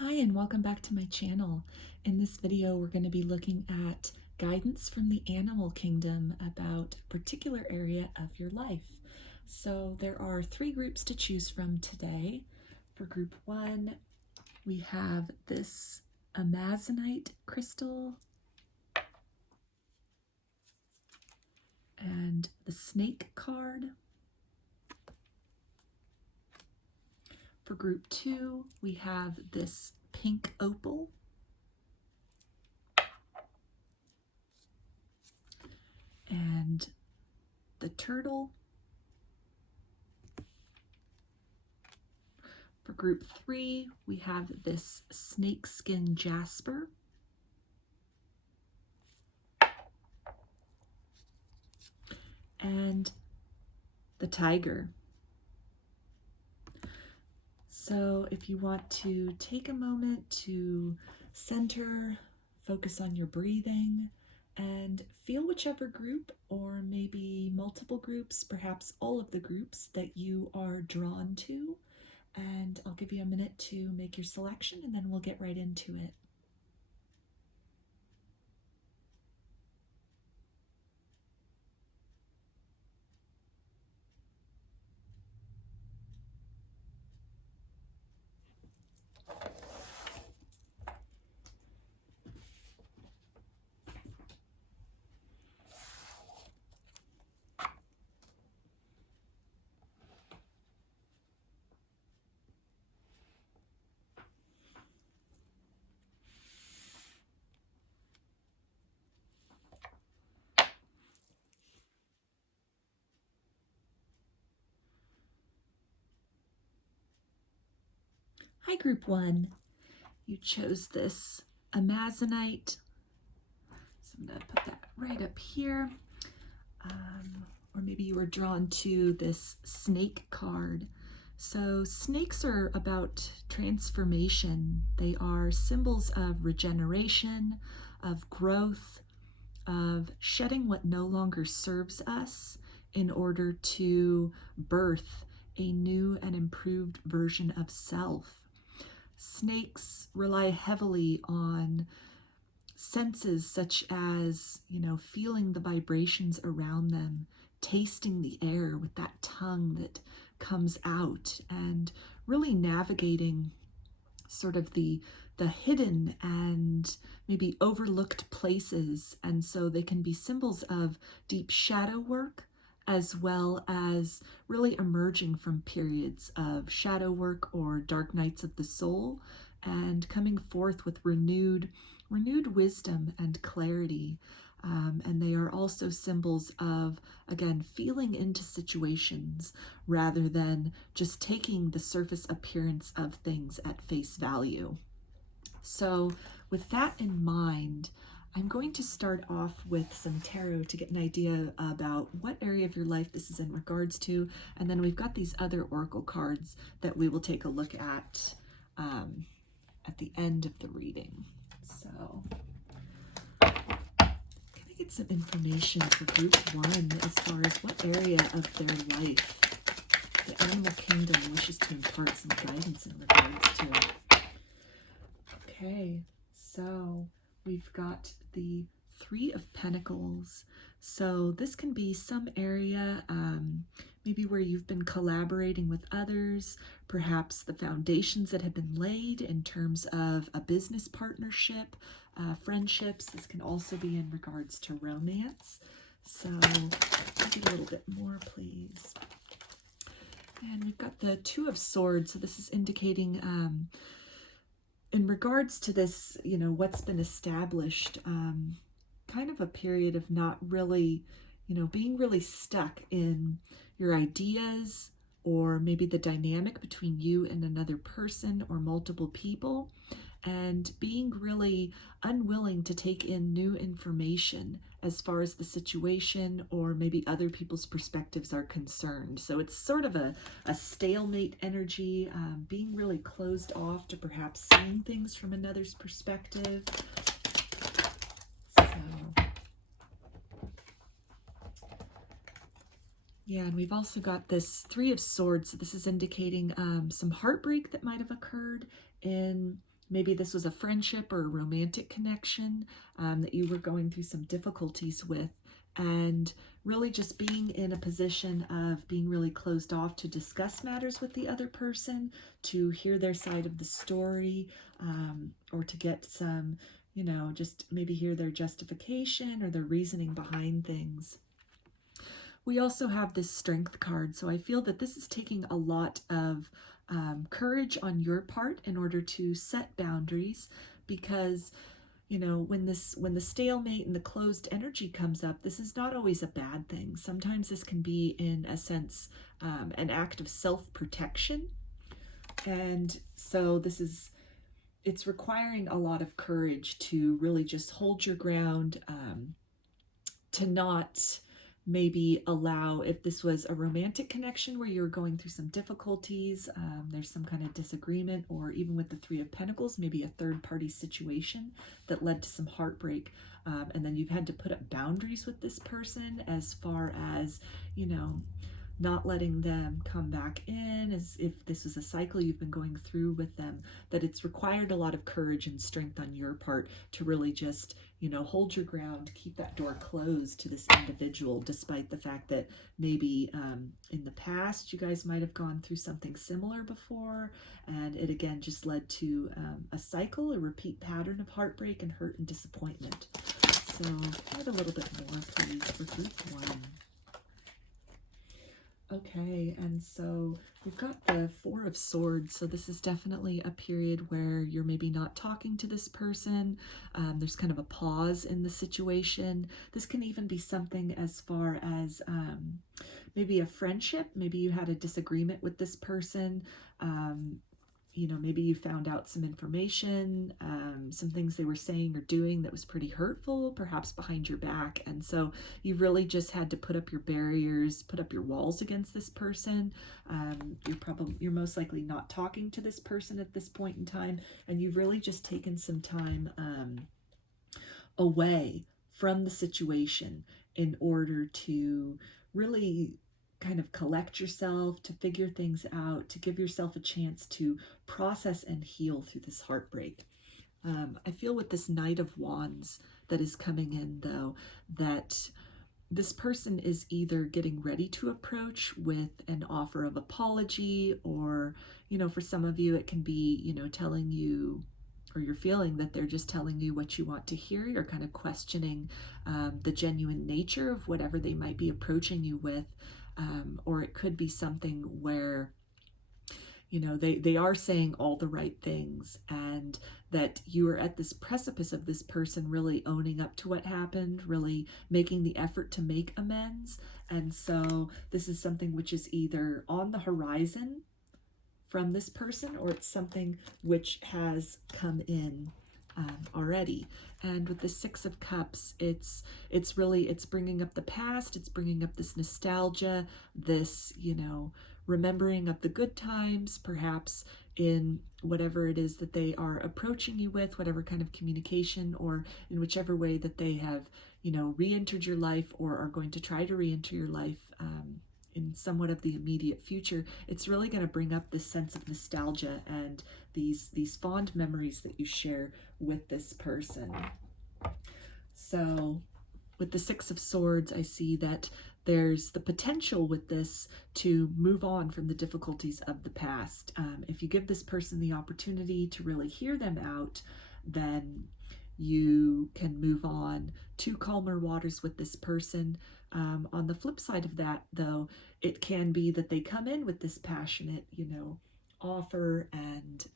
Hi and welcome back to my channel. In this video we're going to be looking at guidance from the animal kingdom about a particular area of your life. So there are 3 groups to choose from today. For group 1 we have this amazonite crystal and the snake card. For group 2 we have this pink opal and the turtle. For group 3, we have this snakeskin Jasper. And the tiger. So if you want to take a moment to center, focus on your breathing, and feel whichever group, or maybe multiple groups, perhaps all of the groups that you are drawn to. And I'll give you a minute to make your selection and then we'll get right into it. Hi, group 1. You chose this amazonite. So I'm going to put that right up here. Or maybe you were drawn to this snake card. So snakes are about transformation. They are symbols of regeneration, of growth, of shedding what no longer serves us in order to birth a new and improved version of self. Snakes rely heavily on senses such as, feeling the vibrations around them, tasting the air with that tongue that comes out, and really navigating sort of the hidden and maybe overlooked places. And so they can be symbols of deep shadow work, as well as really emerging from periods of shadow work or dark nights of the soul and coming forth with renewed wisdom and clarity. And they are also symbols of, again, feeling into situations rather than just taking the surface appearance of things at face value. So with that in mind, I'm going to start off with some tarot to get an idea about what area of your life this is in regards to, and then we've got these other oracle cards that we will take a look at the end of the reading. So can I get some information for group 1 as far as what area of their life the animal kingdom wishes to impart some guidance in regards to? Okay, so we've got the 3 of Pentacles. So this can be some area, maybe where you've been collaborating with others, perhaps the foundations that have been laid in terms of a business partnership, friendships. This can also be in regards to romance. So maybe a little bit more, please. And we've got the 2 of Swords. So this is indicating in regards to this, what's been established, kind of a period of not really, being really stuck in your ideas, or maybe the dynamic between you and another person or multiple people, and being really unwilling to take in new information as far as the situation or maybe other people's perspectives are concerned. So it's sort of a stalemate energy, being really closed off to perhaps seeing things from another's perspective. So, yeah, and we've also got this 3 of Swords. So this is indicating some heartbreak that might have occurred in maybe this was a friendship or a romantic connection that you were going through some difficulties with, and really just being in a position of being really closed off to discuss matters with the other person, to hear their side of the story, or to get some, you know, just maybe hear their justification or their reasoning behind things. We also have this strength card, so I feel that this is taking a lot of courage on your part in order to set boundaries, because you know, when the stalemate and the closed energy comes up, this is not always a bad thing. Sometimes this can be, in a sense, an act of self-protection. And so it's requiring a lot of courage to really just hold your ground, to not maybe allow, if this was a romantic connection where you were going through some difficulties, there's some kind of disagreement, or even with the Three of Pentacles, maybe a third-party situation that led to some heartbreak, and then you've had to put up boundaries with this person as far as, you know, not letting them come back in, as if this was a cycle you've been going through with them, that it's required a lot of courage and strength on your part to really just, you know, hold your ground, keep that door closed to this individual, despite the fact that maybe in the past you guys might have gone through something similar before, and it again just led to a cycle, a repeat pattern of heartbreak and hurt and disappointment. So add a little bit more, please, for group 1. Okay, and so we've got the Four of Swords. So this is definitely a period where you're maybe not talking to this person. There's kind of a pause in the situation. This can even be something as far as maybe a friendship. Maybe you had a disagreement with this person. You know, maybe you found out some information, some things they were saying or doing that was pretty hurtful, perhaps behind your back. And so you really just had to put up your barriers, put up your walls against this person. You're most likely not talking to this person at this point in time. And you've really just taken some time away from the situation in order to really kind of collect yourself, to figure things out, to give yourself a chance to process and heal through this heartbreak. I feel with this Knight of Wands that is coming in, though, that this person is either getting ready to approach with an offer of apology, or, you know, for some of you, it can be, you know, telling you, or you're feeling that they're just telling you what you want to hear. You're kind of questioning the genuine nature of whatever they might be approaching you with. Or it could be something where, you know, they are saying all the right things, and that you are at this precipice of this person really owning up to what happened, really making the effort to make amends. And so this is something which is either on the horizon from this person, or it's something which has come in already. And with the Six of Cups, it's bringing up the past, it's bringing up this nostalgia, this, you know, remembering of the good times, perhaps in whatever it is that they are approaching you with, whatever kind of communication, or in whichever way that they have, you know, re-entered your life or are going to try to re-enter your life in somewhat of the immediate future. It's really going to bring up this sense of nostalgia and these fond memories that you share with this person. So with the Six of Swords, I see that there's the potential with this to move on from the difficulties of the past. If you give this person the opportunity to really hear them out, then you can move on to calmer waters with this person. On the flip side of that, though, it can be that they come in with this passionate, you know, offer, and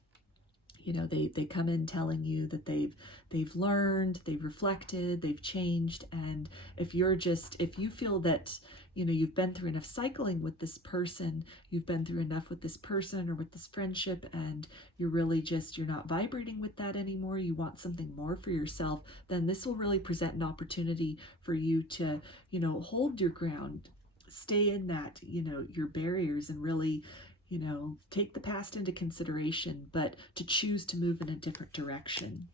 you know, they come in telling you that they've learned, they've reflected, they've changed. And if you feel that, you know, you've been through enough cycling with this person, you've been through enough with this person or with this friendship, and you're not vibrating with that anymore, you want something more for yourself, then this will really present an opportunity for you to, you know, hold your ground, stay in that, you know, your barriers, and really, you know, take the past into consideration, but to choose to move in a different direction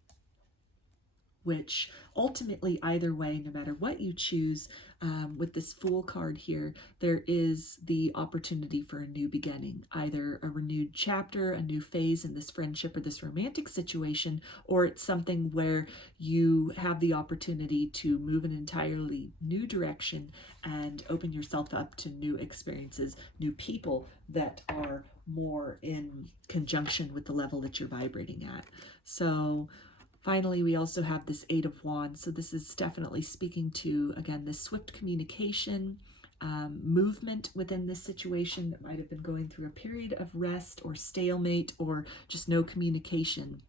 which ultimately, either way, no matter what you choose, with this Fool card here, there is the opportunity for a new beginning, either a renewed chapter, a new phase in this friendship or this romantic situation, or it's something where you have the opportunity to move an entirely new direction and open yourself up to new experiences, new people that are more in conjunction with the level that you're vibrating at. So finally, we also have this Eight of Wands. So this is definitely speaking to, again, this swift communication, movement within this situation that might have been going through a period of rest or stalemate or just no communication,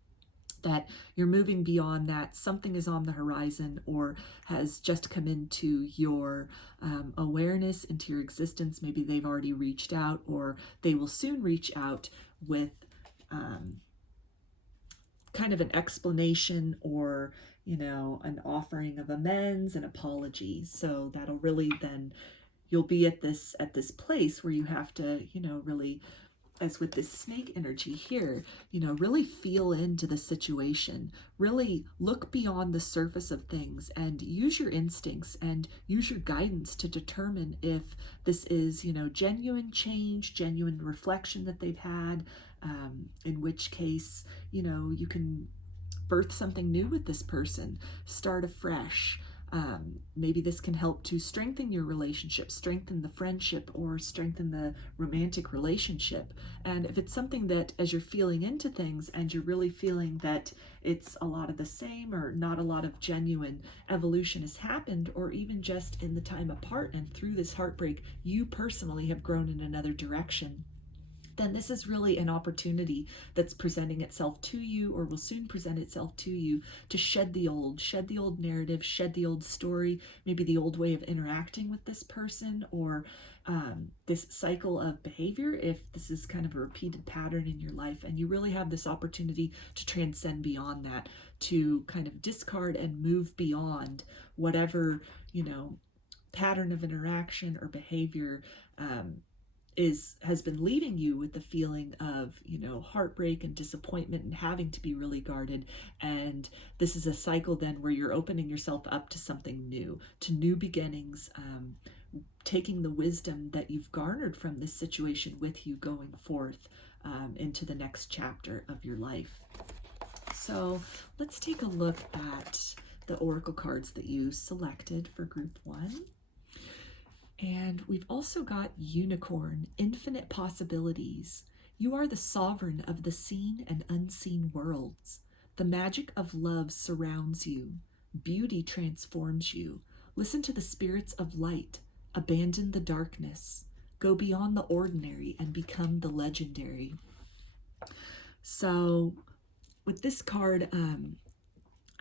that you're moving beyond that. Something is on the horizon or has just come into your awareness, into your existence. Maybe they've already reached out, or they will soon reach out with kind of an explanation or, you know, an offering of amends and apology. So that'll really then, you'll be at this place where you have to, you know, really, as with this snake energy here, you know, really feel into the situation, really look beyond the surface of things and use your instincts and use your guidance to determine if this is, you know, genuine change, genuine reflection that they've had, in which case, you know, you can birth something new with this person, start afresh. Maybe this can help to strengthen your relationship, strengthen the friendship, or strengthen the romantic relationship. And if it's something that, as you're feeling into things and you're really feeling that it's a lot of the same or not a lot of genuine evolution has happened, or even just in the time apart and through this heartbreak, you personally have grown in another direction, then this is really an opportunity that's presenting itself to you, or will soon present itself to you, to shed the old narrative, shed the old story, maybe the old way of interacting with this person, or this cycle of behavior, if this is kind of a repeated pattern in your life. And you really have this opportunity to transcend beyond that, to kind of discard and move beyond whatever, you know, pattern of interaction or behavior has been leaving you with the feeling of, you know, heartbreak and disappointment and having to be really guarded. And this is a cycle then where you're opening yourself up to something new, to new beginnings, taking the wisdom that you've garnered from this situation with you going forth into the next chapter of your life. So let's take a look at the oracle cards that you selected for group 1. And we've also got Unicorn, Infinite Possibilities. You are the sovereign of the seen and unseen worlds. The magic of love surrounds you. Beauty transforms you. Listen to the spirits of light. Abandon the darkness. Go beyond the ordinary and become the legendary. So with this card,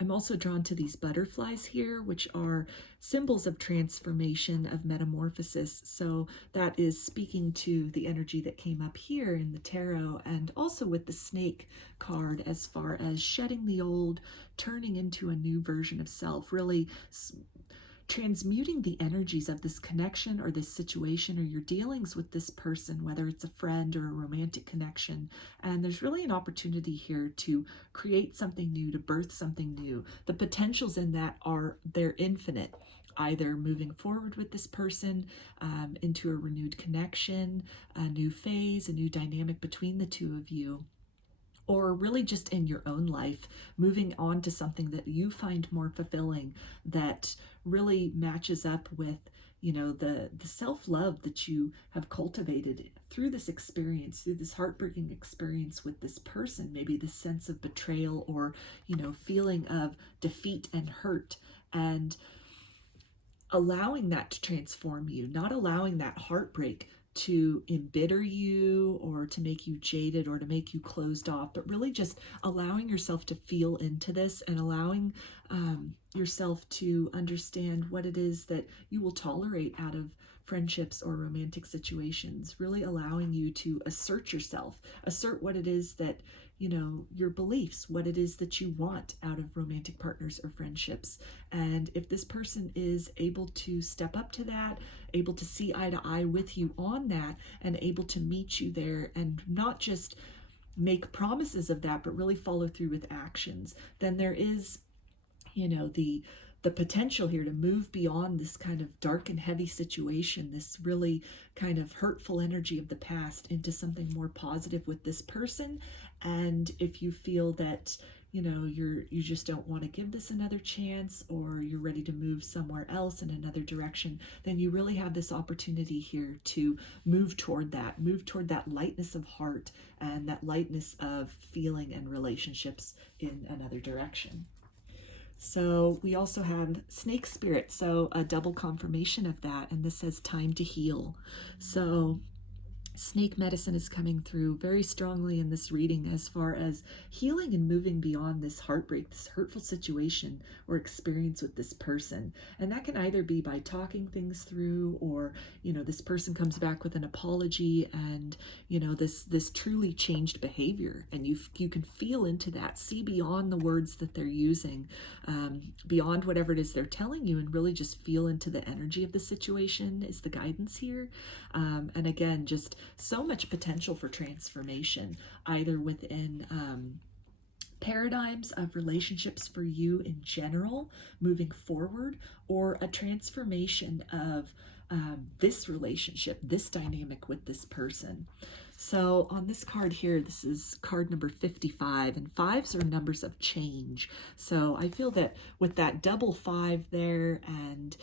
I'm also drawn to these butterflies here, which are symbols of transformation, of metamorphosis. So that is speaking to the energy that came up here in the tarot, and also with the snake card, as far as shedding the old, turning into a new version of self, really transmuting the energies of this connection or this situation or your dealings with this person, whether it's a friend or a romantic connection. And there's really an opportunity here to create something new, to birth something new. The potentials in that they're infinite, either moving forward with this person into a renewed connection, a new phase, a new dynamic between the two of you, or really just in your own life, moving on to something that you find more fulfilling, that really matches up with, you know, the self-love that you have cultivated through this experience, through this heartbreaking experience with this person, maybe the sense of betrayal or, you know, feeling of defeat and hurt, and allowing that to transform you, not allowing that heartbreak to embitter you or to make you jaded or to make you closed off, but really just allowing yourself to feel into this and allowing yourself to understand what it is that you will tolerate out of friendships or romantic situations, really allowing you to assert yourself, assert what it is that, you know, your beliefs, what it is that you want out of romantic partners or friendships. And if this person is able to step up to that, able to see eye to eye with you on that, and able to meet you there and not just make promises of that, but really follow through with actions, then there is, the potential here to move beyond this kind of dark and heavy situation, this really kind of hurtful energy of the past, into something more positive with this person. And if you feel that, you just don't want to give this another chance, or you're ready to move somewhere else in another direction, then you really have this opportunity here to move toward that lightness of heart and that lightness of feeling and relationships in another direction. So we also have snake spirit, so a double confirmation of that, and this says time to heal. So snake medicine is coming through very strongly in this reading as far as healing and moving beyond this heartbreak, this hurtful situation or experience with this person. And that can either be by talking things through, or, this person comes back with an apology and, this truly changed behavior. And you can feel into that, see beyond the words that they're using, beyond whatever it is they're telling you, and really just feel into the energy of the situation is the guidance here. And again, just so much potential for transformation, either within paradigms of relationships for you in general, moving forward, or a transformation of this relationship, this dynamic with this person. So on this card here, this is card number 55, and 5s are numbers of change. So I feel that with that double 5 there, and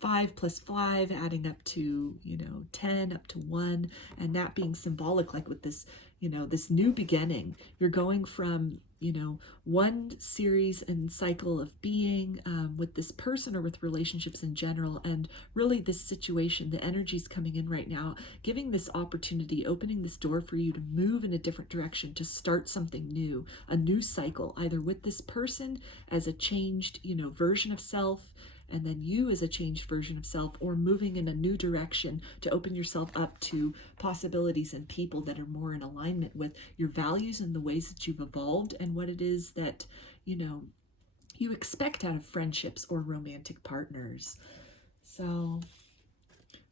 5 plus 5 adding up to 10, up to 1, and that being symbolic, like with this this new beginning. You're going from one series and cycle of being with this person or with relationships in general, and really this situation, the energy's coming in right now, giving this opportunity, opening this door for you to move in a different direction, to start something new, a new cycle, either with this person as a changed version of self, and then you as a changed version of self, or moving in a new direction to open yourself up to possibilities and people that are more in alignment with your values and the ways that you've evolved, and what it is that you expect out of friendships or romantic partners. So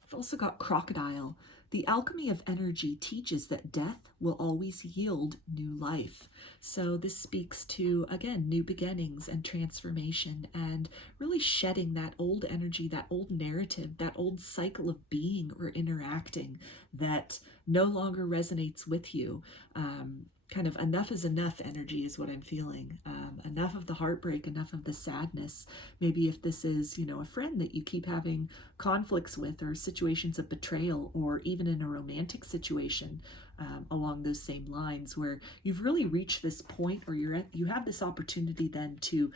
I've also got crocodile. The alchemy of energy teaches that death will always yield new life. So this speaks to, again, new beginnings and transformation, and really shedding that old energy, that old narrative, that old cycle of being or interacting that no longer resonates with you. Kind of enough is enough energy is what I'm feeling. Enough of the heartbreak, enough of the sadness. Maybe if this is, a friend that you keep having conflicts with, or situations of betrayal, or even in a romantic situation along those same lines, where you've really reached this point, or you have this opportunity then to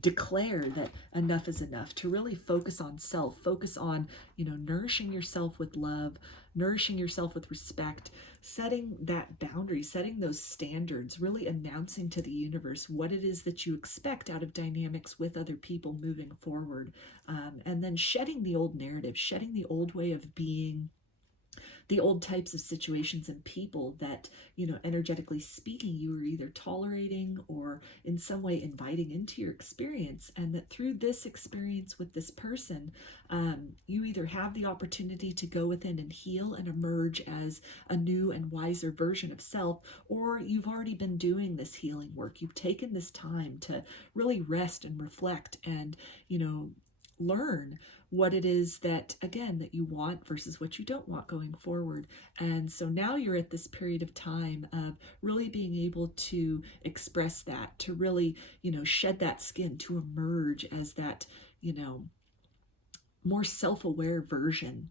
declare that enough is enough, to really focus on self, focus on, nourishing yourself with love, nourishing yourself with respect, setting that boundary, setting those standards, really announcing to the universe what it is that you expect out of dynamics with other people moving forward. And then shedding the old narrative, shedding the old way of being, the old types of situations and people that, energetically speaking, you were either tolerating or in some way inviting into your experience. And that through this experience with this person, you either have the opportunity to go within and heal and emerge as a new and wiser version of self, or you've already been doing this healing work. You've taken this time to really rest and reflect and, learn what it is that, again, that you want versus what you don't want going forward. And so now you're at this period of time of really being able to express that, to really, shed that skin, to emerge as that, more self-aware version,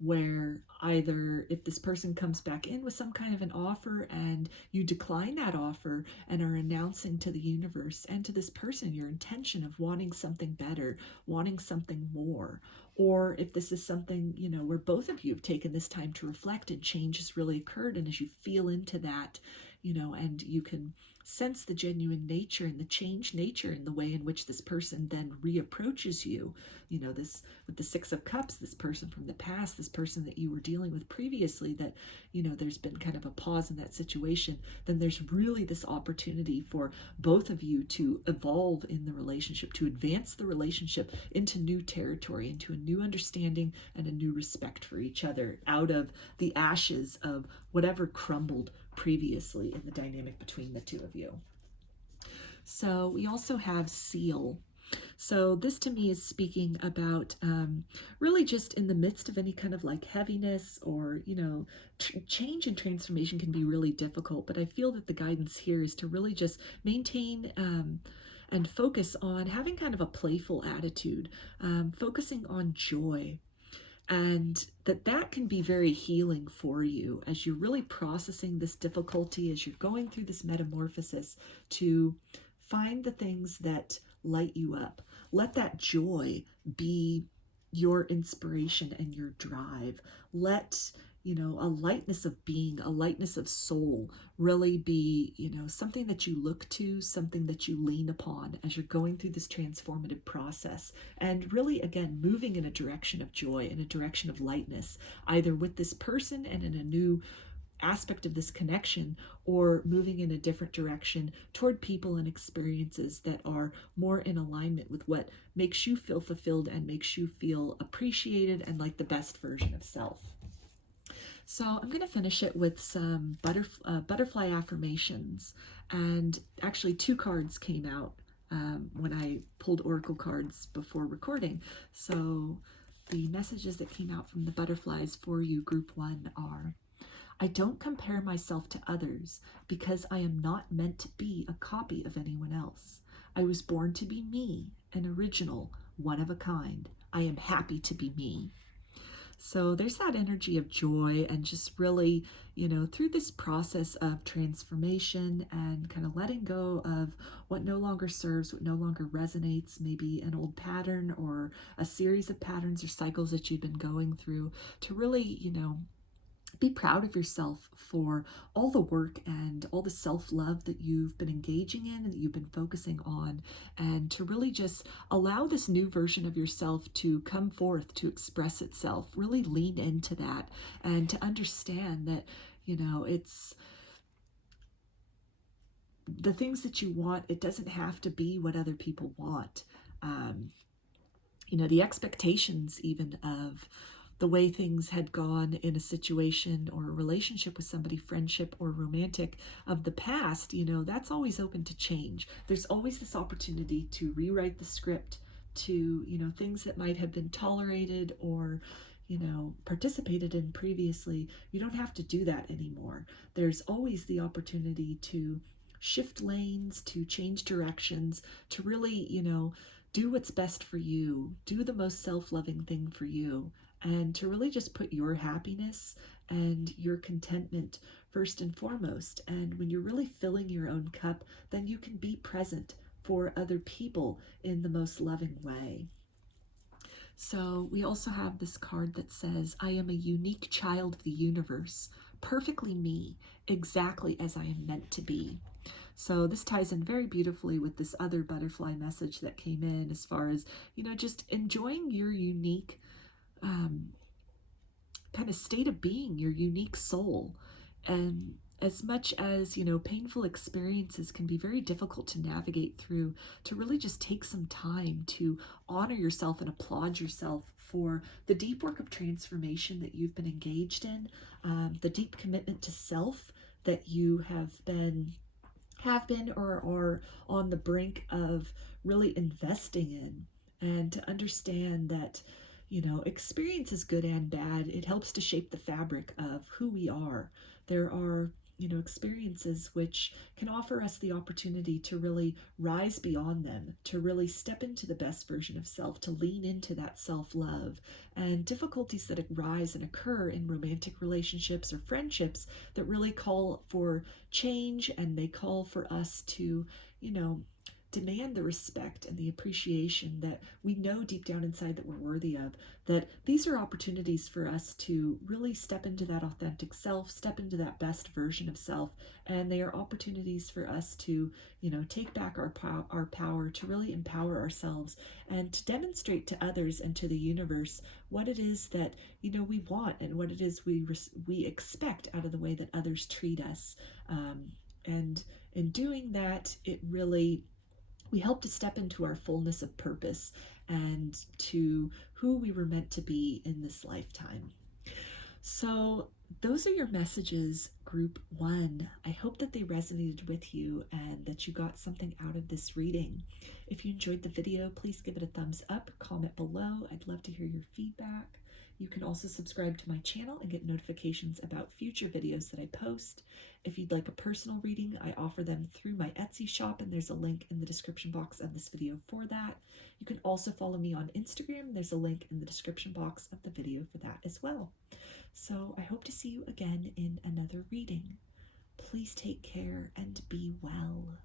where either if this person comes back in with some kind of an offer and you decline that offer and are announcing to the universe and to this person your intention of wanting something better, wanting something more, or if this is something, where both of you have taken this time to reflect and change has really occurred, and as you feel into that, and you can sense the genuine nature and the changed nature in the way in which this person then reapproaches you, this with the 6 of Cups, this person from the past, this person that you were dealing with previously, that, there's been kind of a pause in that situation, then there's really this opportunity for both of you to evolve in the relationship, to advance the relationship into new territory, into a new understanding and a new respect for each other, out of the ashes of whatever crumbled previously in the dynamic between the two of you. So we also have seal. So this to me is speaking about really just in the midst of any kind of like heaviness or, change and transformation can be really difficult. But I feel that the guidance here is to really just maintain and focus on having kind of a playful attitude, focusing on joy. And that can be very healing for you as you're really processing this difficulty, as you're going through this metamorphosis, to find the things that light you up. Let that joy be your inspiration and your drive. Let, a lightness of being, a lightness of soul really be, something that you look to, something that you lean upon as you're going through this transformative process. And really, again, moving in a direction of joy, in a direction of lightness, either with this person and in a new aspect of this connection, or moving in a different direction toward people and experiences that are more in alignment with what makes you feel fulfilled and makes you feel appreciated and like the best version of self. So I'm going to finish it with some butterfly affirmations. And actually 2 cards came out when I pulled oracle cards before recording. So the messages that came out from the butterflies for you, group 1, are: I don't compare myself to others because I am not meant to be a copy of anyone else. I was born to be me, an original, one of a kind. I am happy to be me. So there's that energy of joy and just really, through this process of transformation and kind of letting go of what no longer serves, what no longer resonates, maybe an old pattern or a series of patterns or cycles that you've been going through, to really, be proud of yourself for all the work and all the self-love that you've been engaging in and that you've been focusing on, and to really just allow this new version of yourself to come forth, to express itself. Really lean into that and to understand that, it's the things that you want. It doesn't have to be what other people want. The expectations even of the way things had gone in a situation or a relationship with somebody, friendship or romantic, of the past, that's always open to change. There's always this opportunity to rewrite the script to, things that might have been tolerated or, participated in previously. You don't have to do that anymore. There's always the opportunity to shift lanes, to change directions, to really, do what's best for you, do the most self-loving thing for you, and to really just put your happiness and your contentment first and foremost. And when you're really filling your own cup, then you can be present for other people in the most loving way. So we also have this card that says, I am a unique child of the universe, perfectly me, exactly as I am meant to be. So this ties in very beautifully with this other butterfly message that came in, as far as, just enjoying your unique kind of state of being, your unique soul. And as much as, painful experiences can be very difficult to navigate through, to really just take some time to honor yourself and applaud yourself for the deep work of transformation that you've been engaged in, the deep commitment to self that you have been or are on the brink of really investing in, and to understand that, experience is good and bad. It helps to shape the fabric of who we are. There are, experiences which can offer us the opportunity to really rise beyond them, to really step into the best version of self, to lean into that self-love. And difficulties that arise and occur in romantic relationships or friendships that really call for change, and they call for us to, demand the respect and the appreciation that we know deep down inside that we're worthy of, that these are opportunities for us to really step into that authentic self, step into that best version of self. And they are opportunities for us to, take back our power, to really empower ourselves, and to demonstrate to others and to the universe what it is that, we want, and what it is we expect out of the way that others treat us. And in doing that, we help to step into our fullness of purpose and to who we were meant to be in this lifetime. So those are your messages, group 1. I hope that they resonated with you and that you got something out of this reading. If you enjoyed the video, please give it a thumbs up, comment below. I'd love to hear your feedback. You can also subscribe to my channel and get notifications about future videos that I post. If you'd like a personal reading, I offer them through my Etsy shop, and there's a link in the description box of this video for that. You can also follow me on Instagram. There's a link in the description box of the video for that as well. So I hope to see you again in another reading. Please take care and be well.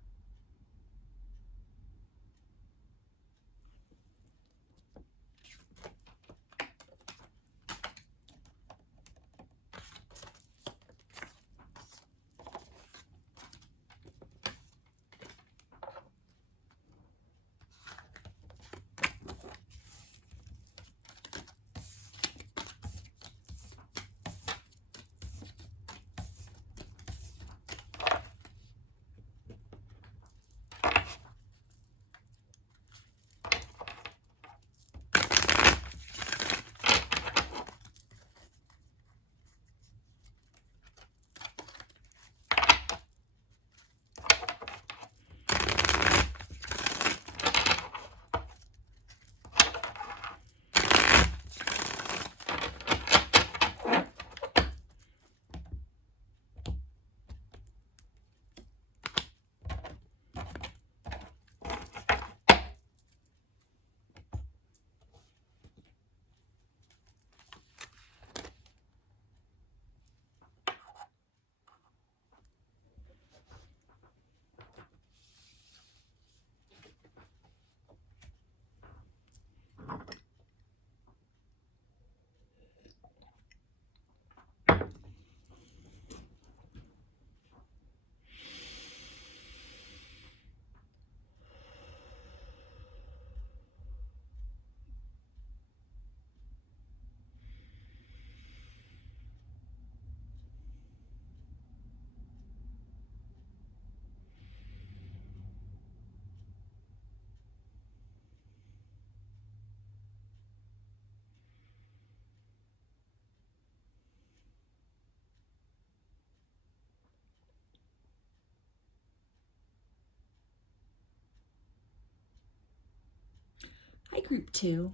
Hi, group 2.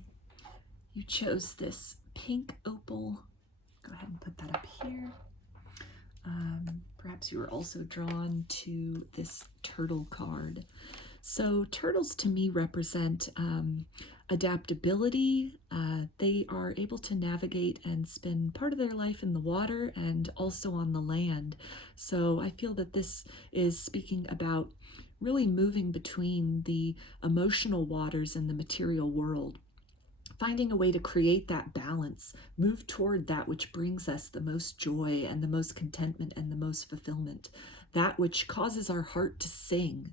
You chose this pink opal. Go ahead and put that up here. Perhaps you were also drawn to this turtle card. So turtles to me represent adaptability. They are able to navigate and spend part of their life in the water and also on the land. So I feel that this is speaking about really moving between the emotional waters and the material world. Finding a way to create that balance, move toward that which brings us the most joy and the most contentment and the most fulfillment, that which causes our heart to sing.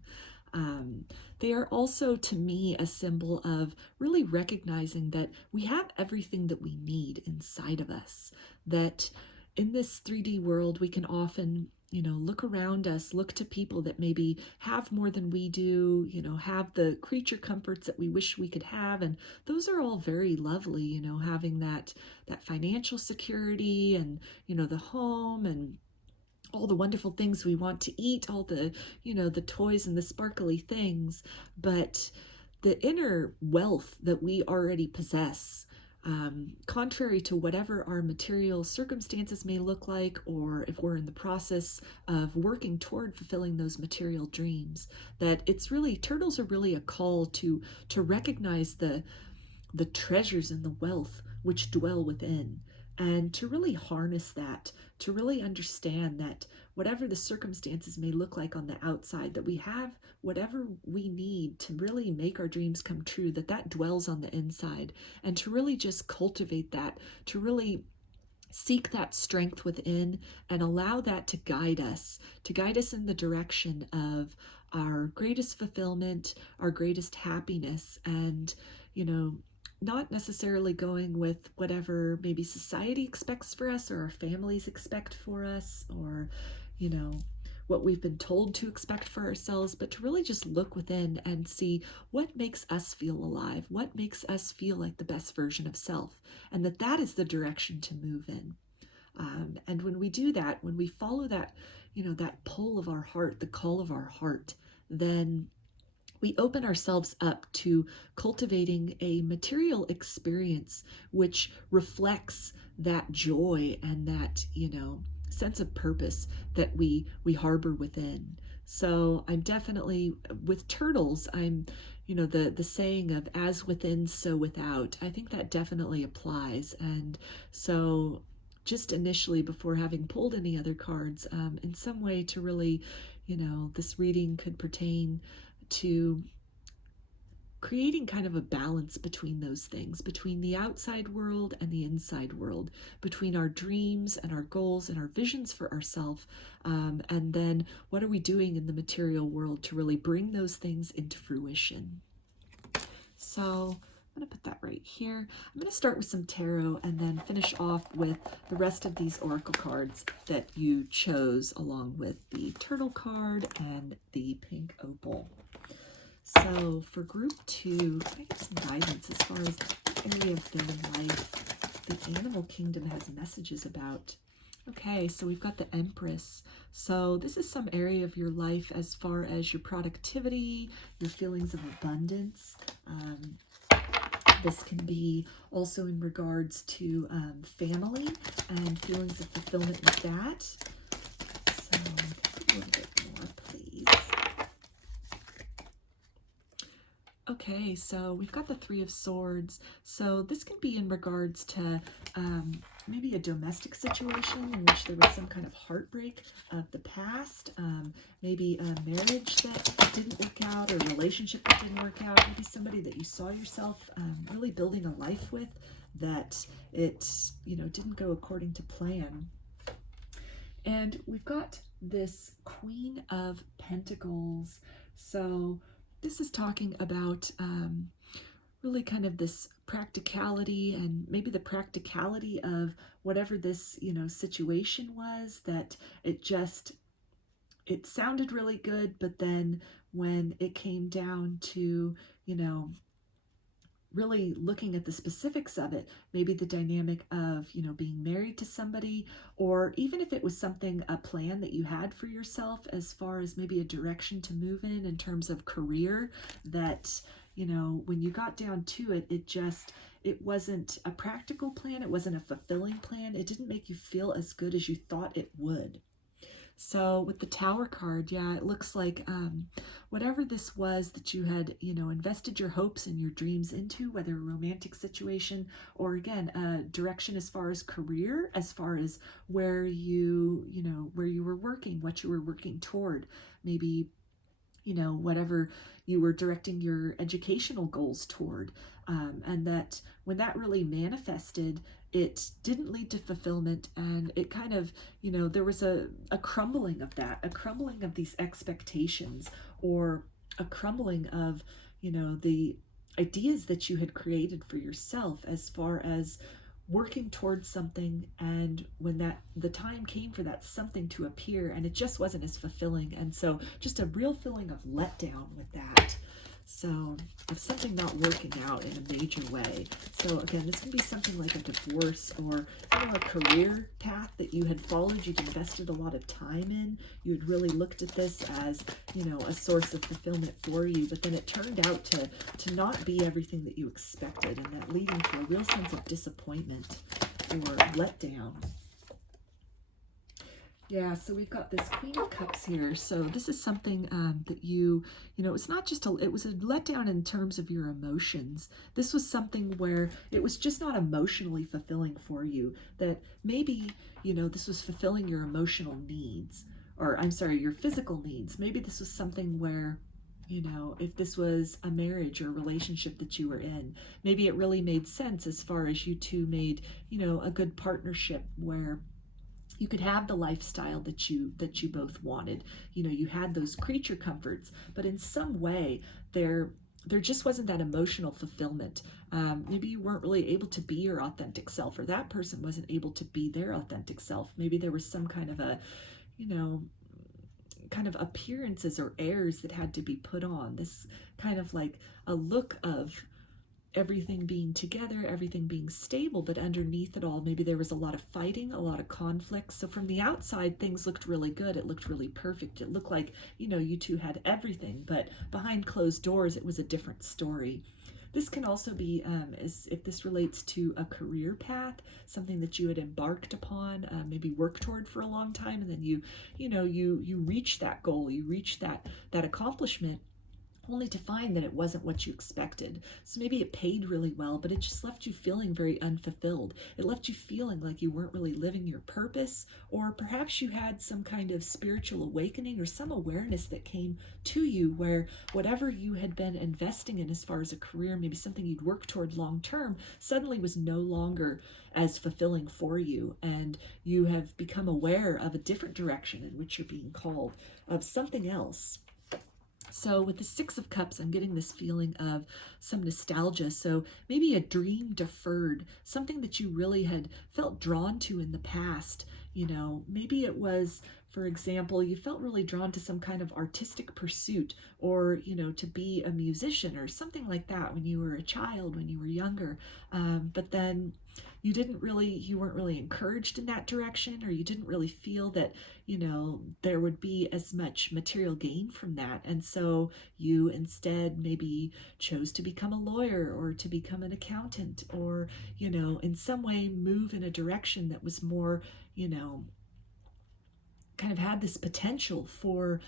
They are also, to me, a symbol of really recognizing that we have everything that we need inside of us, that in this 3D world, we can often look around us, look to people that maybe have more than we do, have the creature comforts that we wish we could have. And those are all very lovely, having that financial security and, the home and all the wonderful things we want to eat, all the, the toys and the sparkly things. But the inner wealth that we already possess, contrary to whatever our material circumstances may look like, or if we're in the process of working toward fulfilling those material dreams, that it's really, turtles are really a call to recognize the treasures and the wealth which dwell within, and to really harness that, to really understand that whatever the circumstances may look like on the outside, that we have whatever we need to really make our dreams come true, that dwells on the inside, and to really just cultivate that, to really seek that strength within and allow that to guide us in the direction of our greatest fulfillment, our greatest happiness, and, not necessarily going with whatever maybe society expects for us or our families expect for us, or, what we've been told to expect for ourselves, but to really just look within and see what makes us feel alive, what makes us feel like the best version of self, and that is the direction to move in. And when we do that, when we follow that, that pull of our heart, the call of our heart, then we open ourselves up to cultivating a material experience which reflects that joy and that, sense of purpose that we harbor within. So I'm definitely, with turtles, I'm, the saying of as within, so without, I think that definitely applies. And so just initially, before having pulled any other cards, in some way to really, this reading could pertain to creating kind of a balance between those things, between the outside world and the inside world, between our dreams and our goals and our visions for ourselves, and then what are we doing in the material world to really bring those things into fruition. So I'm going to put that right here. I'm going to start with some tarot and then finish off with the rest of these oracle cards that you chose, along with the turtle card and the pink opal. So for group 2, I get some guidance as far as what area of their life the animal kingdom has messages about. Okay, so we've got the Empress. So this is some area of your life as far as your productivity, your feelings of abundance. This can be also in regards to family and feelings of fulfillment with that. So a little bit more, please. Okay, so we've got the Three of Swords. So this can be in regards to maybe a domestic situation in which there was some kind of heartbreak of the past, maybe a marriage that didn't work out, or a relationship that didn't work out, maybe somebody that you saw yourself really building a life with that it, didn't go according to plan. And we've got this Queen of Pentacles. So this is talking about really kind of this practicality, and maybe the practicality of whatever this, situation was, that it sounded really good, but then when it came down to, really looking at the specifics of it, maybe the dynamic of, being married to somebody, or even if it was something, a plan that you had for yourself as far as maybe a direction to move in terms of career, that, when you got down to it, it wasn't a practical plan. It wasn't a fulfilling plan. It didn't make you feel as good as you thought it would. So with the Tower card, yeah, it looks like whatever this was that you had, invested your hopes and your dreams into, whether a romantic situation or, again, a direction as far as career, as far as where where you were working, what you were working toward, maybe, whatever you were directing your educational goals toward, and that when that really manifested, it didn't lead to fulfillment, and it kind of, there was a crumbling of that, a crumbling of these expectations, or a crumbling of, the ideas that you had created for yourself as far as working towards something, and when the time came for that something to appear, and it just wasn't as fulfilling, and so just a real feeling of letdown with that. So of something not working out in a major way. So again, this can be something like a divorce, or a career path that you had followed, you'd invested a lot of time in, you had really looked at this as, a source of fulfillment for you, but then it turned out to not be everything that you expected, and that leading to a real sense of disappointment or letdown. Yeah, so we've got this Queen of Cups here. So this is something that it's not just it was a letdown in terms of your emotions. This was something where it was just not emotionally fulfilling for you, that maybe, this was fulfilling your emotional needs, or I'm sorry, your physical needs. Maybe this was something where, if this was a marriage or a relationship that you were in, maybe it really made sense as far as you two made, a good partnership where you could have the lifestyle that you both wanted. You had those creature comforts, but in some way there just wasn't that emotional fulfillment. Maybe you weren't really able to be your authentic self, or that person wasn't able to be their authentic self. Maybe there was some kind of a, kind of appearances or airs that had to be put on. This kind of like a look of everything being together, everything being stable, but underneath it all, maybe there was a lot of fighting, a lot of conflict. So from the outside, things looked really good. It looked really perfect. It looked like, you two had everything, but behind closed doors, it was a different story. This can also be, as if this relates to a career path, something that you had embarked upon, maybe worked toward for a long time, and then you reach that goal, you reach that accomplishment, only to find that it wasn't what you expected. So maybe it paid really well, but it just left you feeling very unfulfilled. It left you feeling like you weren't really living your purpose, or perhaps you had some kind of spiritual awakening or some awareness that came to you where whatever you had been investing in as far as a career, maybe something you'd worked toward long term, suddenly was no longer as fulfilling for you, and you have become aware of a different direction in which you're being called, of something else. So with the Six of Cups, I'm getting this feeling of some nostalgia. So maybe a dream deferred, something that you really had felt drawn to in the past. Maybe it was, for example, you felt really drawn to some kind of artistic pursuit, or, to be a musician or something like that when you were a child, when you were younger. But then you weren't really encouraged in that direction, or you didn't really feel that, there would be as much material gain from that. And so you instead maybe chose to become a lawyer, or to become an accountant, or, in some way move in a direction that was more, kind of had this potential for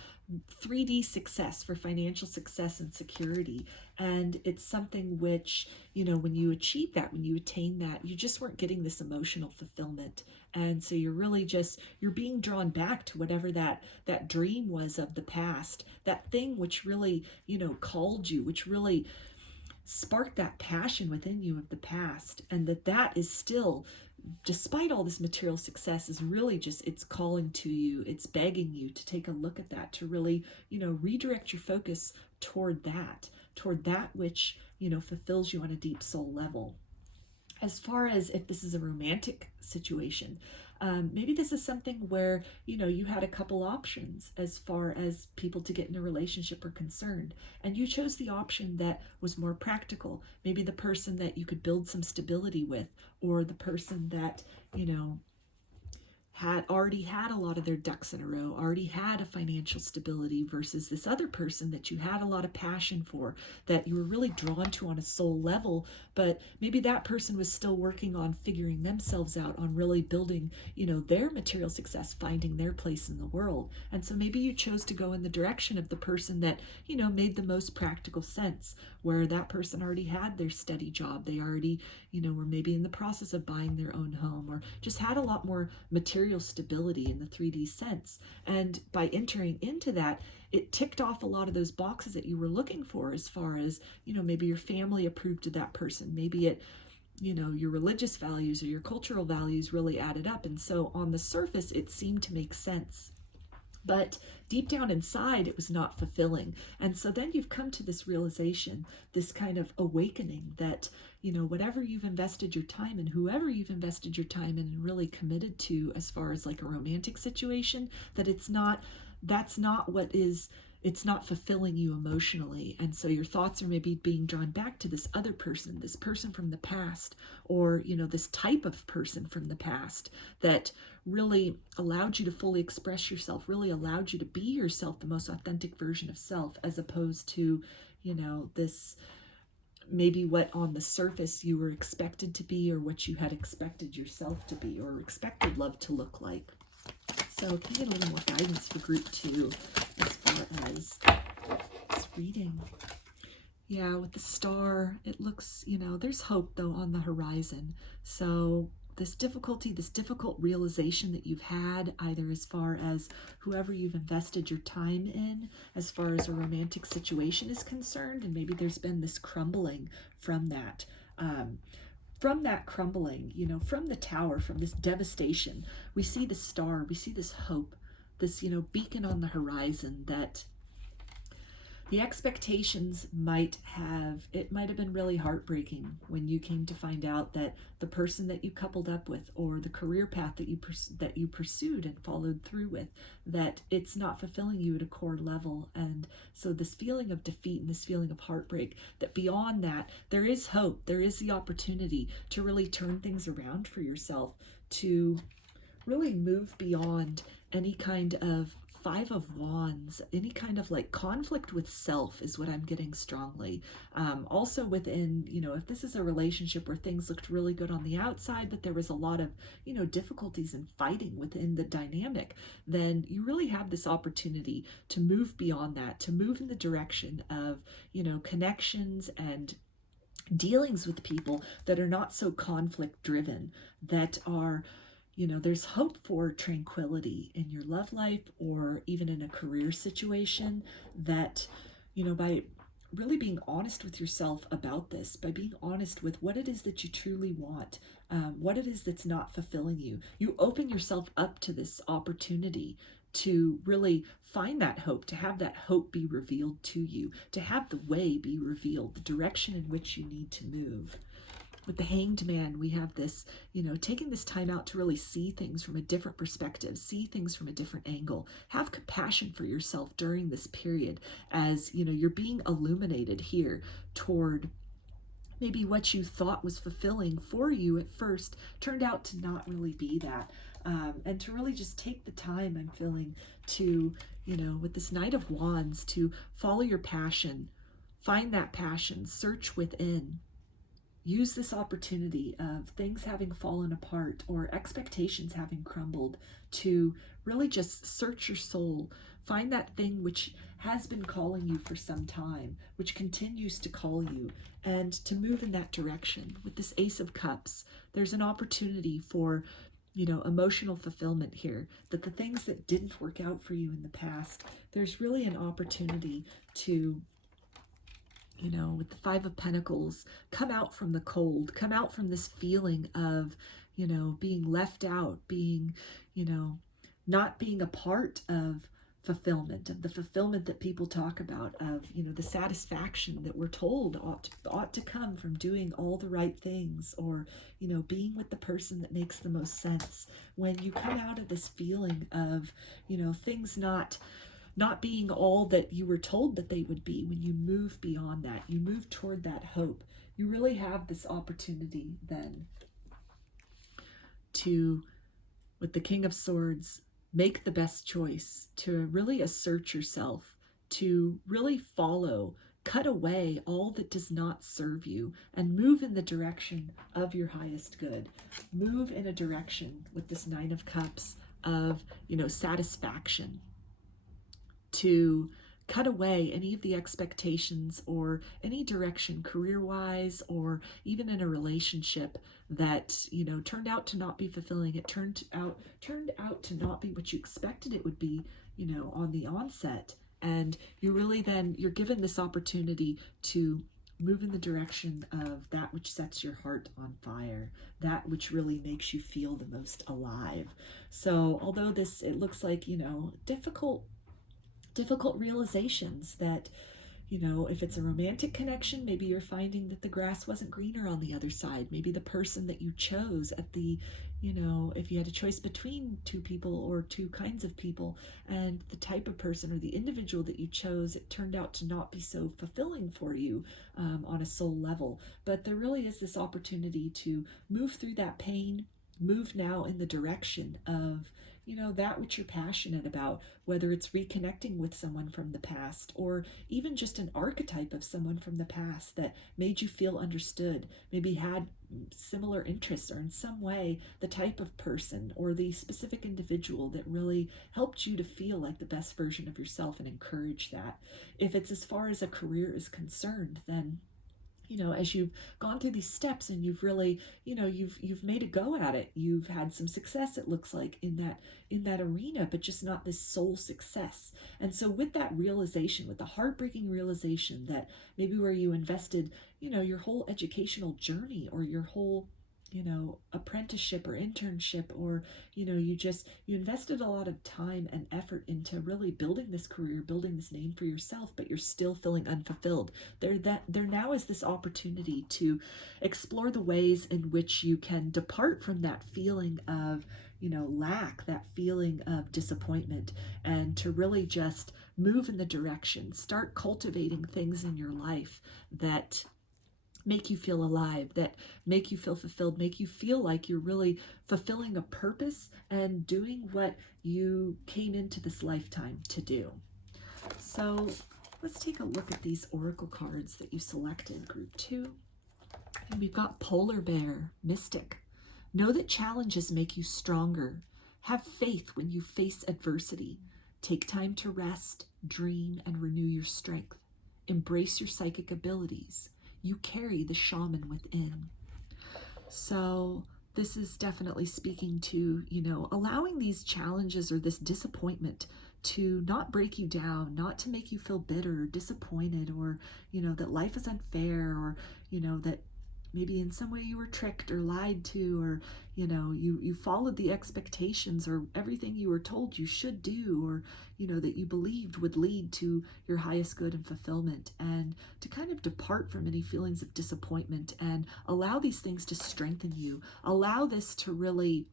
3D success, for financial success and security. And it's something which, when you achieve that, when you attain that, you just weren't getting this emotional fulfillment. And so you're really you're being drawn back to whatever that dream was of the past, that thing which really, called you, which really sparked that passion within you of the past. And that is still, despite all this material success, is really it's calling to you, it's begging you to take a look at that, to really, redirect your focus toward that which, fulfills you on a deep soul level. As far as if this is a romantic situation, maybe this is something where, you had a couple options as far as people to get in a relationship are concerned, and you chose the option that was more practical. Maybe the person that you could build some stability with, or the person that, had already had a lot of their ducks in a row, already had a financial stability, versus this other person that you had a lot of passion for, that you were really drawn to on a soul level, but maybe that person was still working on figuring themselves out, on really building, their material success, finding their place in the world. And so maybe you chose to go in the direction of the person that, made the most practical sense, where that person already had their steady job. They already, were maybe in the process of buying their own home, or just had a lot more material stability in the 3D sense. And by entering into that, it ticked off a lot of those boxes that you were looking for, as far as, maybe your family approved of that person. Maybe it, your religious values or your cultural values really added up. And so on the surface, it seemed to make sense. But deep down inside, it was not fulfilling. And so then you've come to this realization, this kind of awakening that, whatever you've invested your time in, whoever you've invested your time in and really committed to, as far as like a romantic situation, that it's not fulfilling you emotionally. And so your thoughts are maybe being drawn back to this other person, this person from the past, or, this type of person from the past that really allowed you to fully express yourself, really allowed you to be yourself, the most authentic version of self, as opposed to, this maybe what on the surface you were expected to be, or what you had expected yourself to be, or expected love to look like. So can you get a little more guidance for group 2 as far as this reading? Yeah, with the star, it looks, there's hope though on the horizon. So this difficult realization that you've had, either as far as whoever you've invested your time in, as far as a romantic situation is concerned, and maybe there's been this crumbling from that. From that crumbling, from the tower, from this devastation, we see the star, we see this hope, this, beacon on the horizon that The expectations might have been really heartbreaking when you came to find out that the person that you coupled up with, or the career path that you pursued and followed through with, that it's not fulfilling you at a core level. And so this feeling of defeat and this feeling of heartbreak, that beyond that there is hope, there is the opportunity to really turn things around for yourself, to really move beyond any kind of Five of Wands, any kind of like conflict with self is what I'm getting strongly. Also within, if this is a relationship where things looked really good on the outside, but there was a lot of, difficulties and fighting within the dynamic, then you really have this opportunity to move beyond that, to move in the direction of, connections and dealings with people that are not so conflict driven, that are, there's hope for tranquility in your love life or even in a career situation, that, by really being honest with yourself about this, by being honest with what it is that you truly want, what it is that's not fulfilling you, you open yourself up to this opportunity to really find that hope, to have that hope be revealed to you, to have the way be revealed, the direction in which you need to move. With the Hanged Man, we have this, taking this time out to really see things from a different perspective, see things from a different angle, have compassion for yourself during this period as, you're being illuminated here toward maybe what you thought was fulfilling for you at first turned out to not really be that. And to really just take the time, I'm feeling, to, with this Knight of Wands, to follow your passion, find that passion, search within. Use this opportunity of things having fallen apart or expectations having crumbled to really just search your soul, find that thing which has been calling you for some time, which continues to call you, and to move in that direction. With this Ace of Cups, there's an opportunity for, emotional fulfillment here, that the things that didn't work out for you in the past, there's really an opportunity to, with the Five of Pentacles, come out from the cold, come out from this feeling of, being left out, being, not being a part of fulfillment, of the fulfillment that people talk about, of, the satisfaction that we're told ought to come from doing all the right things, or, being with the person that makes the most sense. When you come out of this feeling of, things not being all that you were told that they would be, when you move beyond that, you move toward that hope, you really have this opportunity then to, with the King of Swords, make the best choice, to really assert yourself, to really follow, cut away all that does not serve you, and move in the direction of your highest good. Move in a direction, with this Nine of Cups, of, satisfaction, to cut away any of the expectations or any direction career-wise or even in a relationship that, turned out to not be fulfilling. It turned out to not be what you expected it would be, on the onset. And you really then, you're given this opportunity to move in the direction of that which sets your heart on fire, that which really makes you feel the most alive. So although it looks like, difficult realizations, that, if it's a romantic connection, maybe you're finding that the grass wasn't greener on the other side. Maybe the person that you chose at the, if you had a choice between two people or two kinds of people, and the type of person or the individual that you chose, it turned out to not be so fulfilling for you on a soul level. But there really is this opportunity to move through that pain, move now in the direction of, that which you're passionate about, whether it's reconnecting with someone from the past, or even just an archetype of someone from the past that made you feel understood, maybe had similar interests, or in some way the type of person or the specific individual that really helped you to feel like the best version of yourself and encourage that. If it's as far as a career is concerned, then, as you've gone through these steps and you've really, you've made a go at it, you've had some success, it looks like, in that arena, but just not this soul success. And so with that realization, with the heartbreaking realization that maybe where you invested, your whole educational journey, or your whole, apprenticeship or internship, or, you invested a lot of time and effort into really building this career, building this name for yourself, but you're still feeling unfulfilled. There now is this opportunity to explore the ways in which you can depart from that feeling of, lack, that feeling of disappointment, and to really just move in the direction, start cultivating things in your life that make you feel alive, that make you feel fulfilled, make you feel like you're really fulfilling a purpose and doing what you came into this lifetime to do. So let's take a look at these oracle cards that you selected, group 2. And we've got Polar Bear, Mystic. Know that challenges make you stronger. Have faith when you face adversity. Take time to rest, dream, and renew your strength. Embrace your psychic abilities. You carry the shaman within. So this is definitely speaking to, allowing these challenges or this disappointment to not break you down, not to make you feel bitter or disappointed, or, that life is unfair, or, that maybe in some way you were tricked or lied to, or, you followed the expectations or everything you were told you should do, or, that you believed would lead to your highest good and fulfillment, and to kind of depart from any feelings of disappointment and allow these things to strengthen you. Allow this to really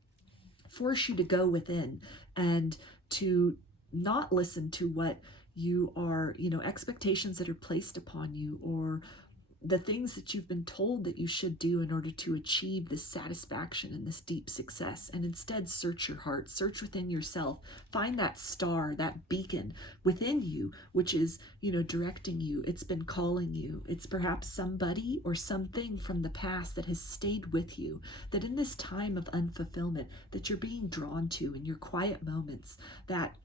force you to go within and to not listen to what you are, expectations that are placed upon you, or the things that you've been told that you should do in order to achieve this satisfaction and this deep success, and instead search your heart, search within yourself, find that star, that beacon within you, which is, directing you. It's been calling you. It's perhaps somebody or something from the past that has stayed with you, that in this time of unfulfillment that you're being drawn to in your quiet moments, that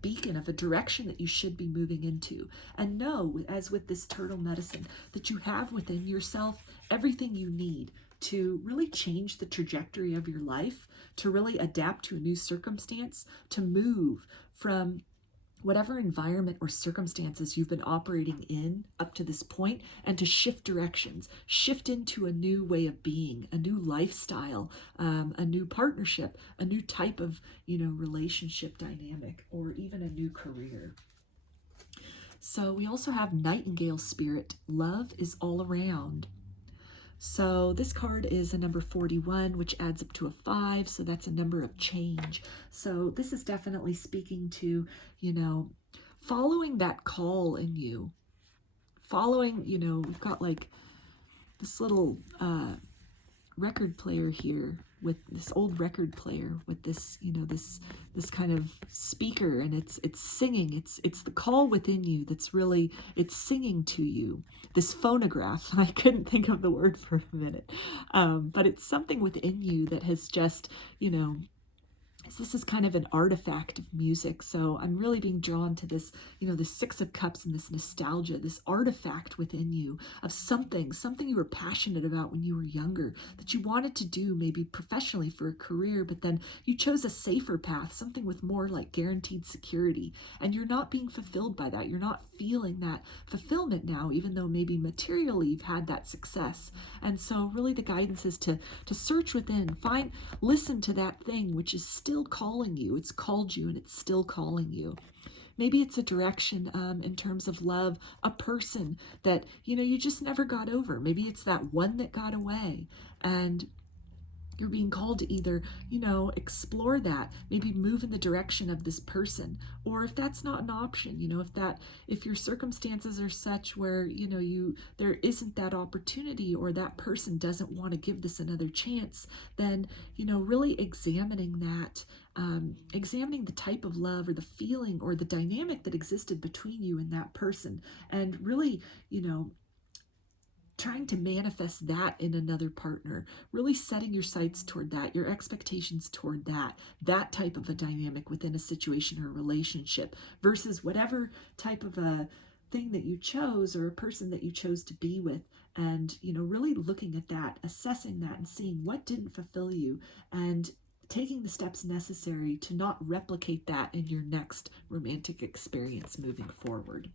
beacon of a direction that you should be moving into. And know, as with this turtle medicine, that you have within yourself everything you need to really change the trajectory of your life, to really adapt to a new circumstance, to move from whatever environment or circumstances you've been operating in up to this point, and to shift directions, shift into a new way of being, a new lifestyle, a new partnership, a new type of, relationship dynamic, or even a new career. So we also have Nightingale Spirit, Love is All Around. So this card is a number 41, which adds up to a 5. So that's a number of change. So this is definitely speaking to, following that call in you. Following, we've got like this little record player here, with this old record player with this, this kind of speaker, and it's singing. It's the call within you that's really, it's singing to you. This phonograph, I couldn't think of the word for a minute, but it's something within you that has just, this is kind of an artifact of music. So I'm really being drawn to this, the 6 of Cups and this nostalgia, this artifact within you of something you were passionate about when you were younger, that you wanted to do maybe professionally for a career, but then you chose a safer path, something with more like guaranteed security, and you're not being fulfilled by that. You're not feeling that fulfillment now, even though maybe materially you've had that success. And so really the guidance is to search within, listen to that thing which is still calling you. It's called you and it's still calling you. Maybe it's a direction in terms of love, a person that, you just never got over. Maybe it's that one that got away, and you're being called to either, explore that, maybe move in the direction of this person, or if that's not an option, if your circumstances are such where, there isn't that opportunity, or that person doesn't want to give this another chance, then, really examining that, examining the type of love or the feeling or the dynamic that existed between you and that person, and really, trying to manifest that in another partner, really setting your sights toward that, your expectations toward that type of a dynamic within a situation or a relationship, versus whatever type of a thing that you chose or a person that you chose to be with. And, really looking at that, assessing that, and seeing what didn't fulfill you, and taking the steps necessary to not replicate that in your next romantic experience moving forward.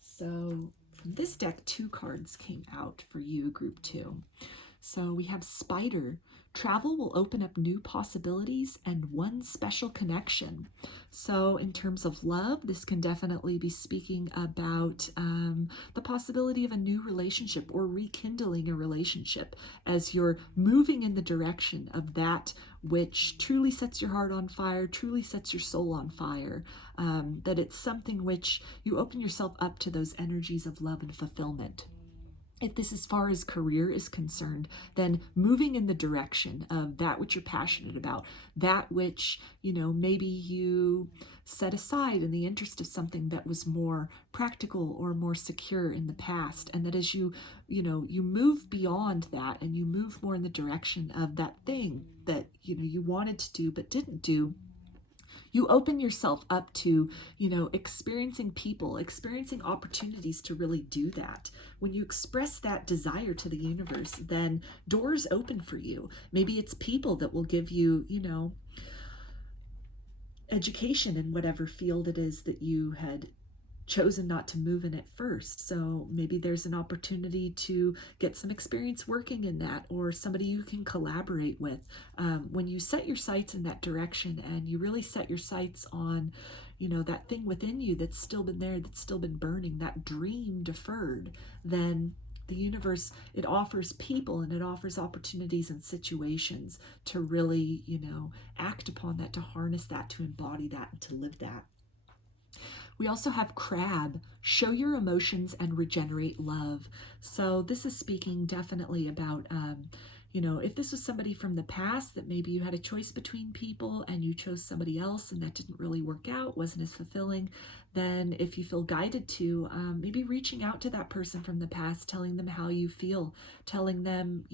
So from this deck, 2 cards came out for you, group 2. So we have Spider. Travel will open up new possibilities and one special connection. So in terms of love, this can definitely be speaking about the possibility of a new relationship or rekindling a relationship as you're moving in the direction of that which truly sets your heart on fire, truly sets your soul on fire, that it's something which you open yourself up to those energies of love and fulfillment. If this, as far as career is concerned, then moving in the direction of that which you're passionate about, that which, maybe you set aside in the interest of something that was more practical or more secure in the past. And that as you move beyond that and you move more in the direction of that thing that, you wanted to do but didn't do, you open yourself up to, experiencing people, experiencing opportunities to really do that. When you express that desire to the universe, then doors open for you. Maybe it's people that will give you, education in whatever field it is that you had chosen not to move in at first. So maybe there's an opportunity to get some experience working in that, or somebody you can collaborate with. When you set your sights in that direction and you really set your sights on, that thing within you that's still been there, that's still been burning, that dream deferred, then the universe, it offers people and it offers opportunities and situations to really, act upon that, to harness that, to embody that, and to live that. We also have Crab, show your emotions and regenerate love. So this is speaking definitely about, if this was somebody from the past that maybe you had a choice between people and you chose somebody else and that didn't really work out, wasn't as fulfilling, then if you feel guided to, maybe reaching out to that person from the past, telling them how you feel, telling them,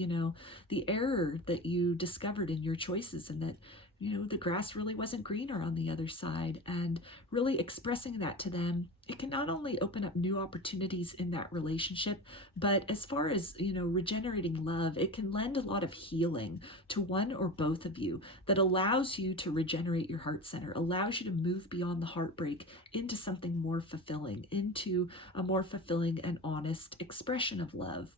the error that you discovered in your choices and that, the grass really wasn't greener on the other side, and really expressing that to them. It can not only open up new opportunities in that relationship, but as far as, regenerating love, it can lend a lot of healing to one or both of you that allows you to regenerate your heart center, allows you to move beyond the heartbreak into something more fulfilling, into a more fulfilling and honest expression of love.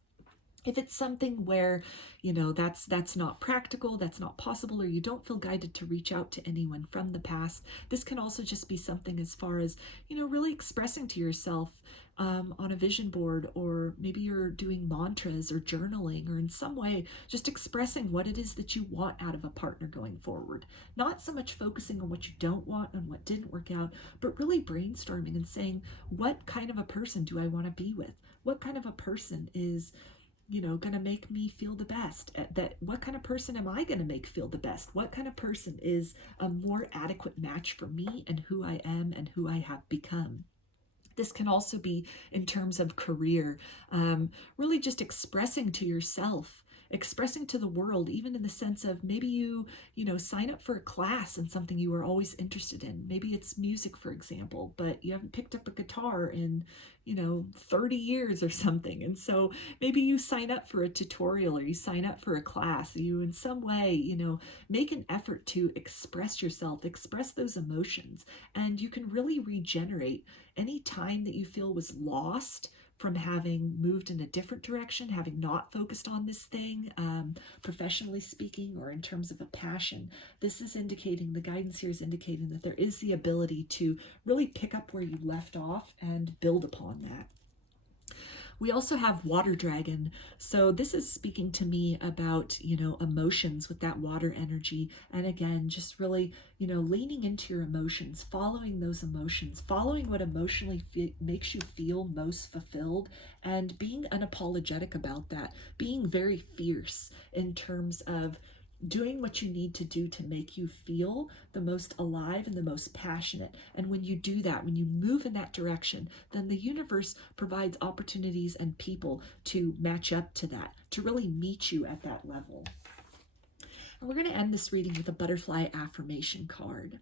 If it's something where, that's not practical, that's not possible, or you don't feel guided to reach out to anyone from the past, this can also just be something as far as, really expressing to yourself on a vision board, or maybe you're doing mantras or journaling, or in some way just expressing what it is that you want out of a partner going forward. Not so much focusing on what you don't want and what didn't work out, but really brainstorming and saying, what kind of a person do I want to be with? What kind of a person is going to make me feel the best? What kind of person am I going to make feel the best? What kind of person is a more adequate match for me and who I am and who I have become? This can also be in terms of career, really just expressing to yourself, expressing to the world, even in the sense of maybe you sign up for a class in something you were always interested in. Maybe it's music, for example, but you haven't picked up a guitar in 30 years or something. And so maybe you sign up for a tutorial, or you sign up for a class. You in some way, make an effort to express yourself, express those emotions, and you can really regenerate any time that you feel was lost from having moved in a different direction, having not focused on this thing, professionally speaking, or in terms of a passion. This is indicating, the guidance here is indicating that there is the ability to really pick up where you left off and build upon that. We also have Water Dragon. So this is speaking to me about, emotions with that water energy. And again, just really, leaning into your emotions, following those emotions, following what emotionally makes you feel most fulfilled, and being unapologetic about that, being very fierce in terms of doing what you need to do to make you feel the most alive and the most passionate. And when you do that, when you move in that direction, then the universe provides opportunities and people to match up to that, to really meet you at that level. And we're going to end this reading with a butterfly affirmation card.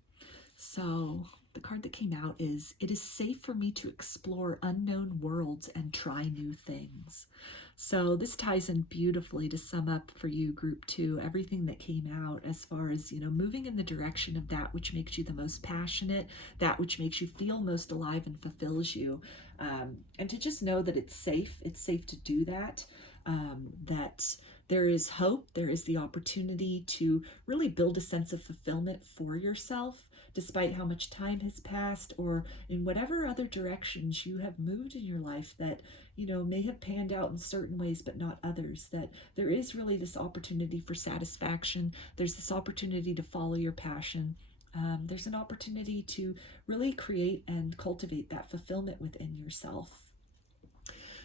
So the card that came out is, it is safe for me to explore unknown worlds and try new things. So this ties in beautifully to sum up for you, group 2, everything that came out as far as, moving in the direction of that which makes you the most passionate, that which makes you feel most alive and fulfills you. And to just know that it's safe to do that. that there is hope, there is the opportunity to really build a sense of fulfillment for yourself, despite how much time has passed, or in whatever other directions you have moved in your life that, you know, may have panned out in certain ways but not others. That there is really this opportunity for satisfaction. There's this opportunity to follow your passion. There's an opportunity to really create and cultivate that fulfillment within yourself.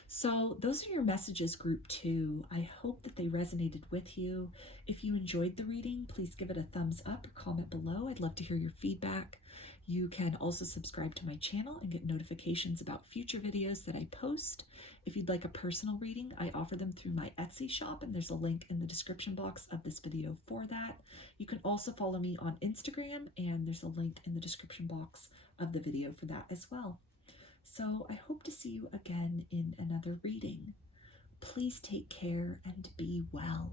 So those are your messages, group 2. I hope that they resonated with you. If you enjoyed the reading, please give it a thumbs up or comment below. I'd love to hear your feedback. You can also subscribe to my channel and get notifications about future videos that I post. If you'd like a personal reading, I offer them through my Etsy shop, and there's a link in the description box of this video for that. You can also follow me on Instagram, and there's a link in the description box of the video for that as well. So I hope to see you again in another reading. Please take care and be well.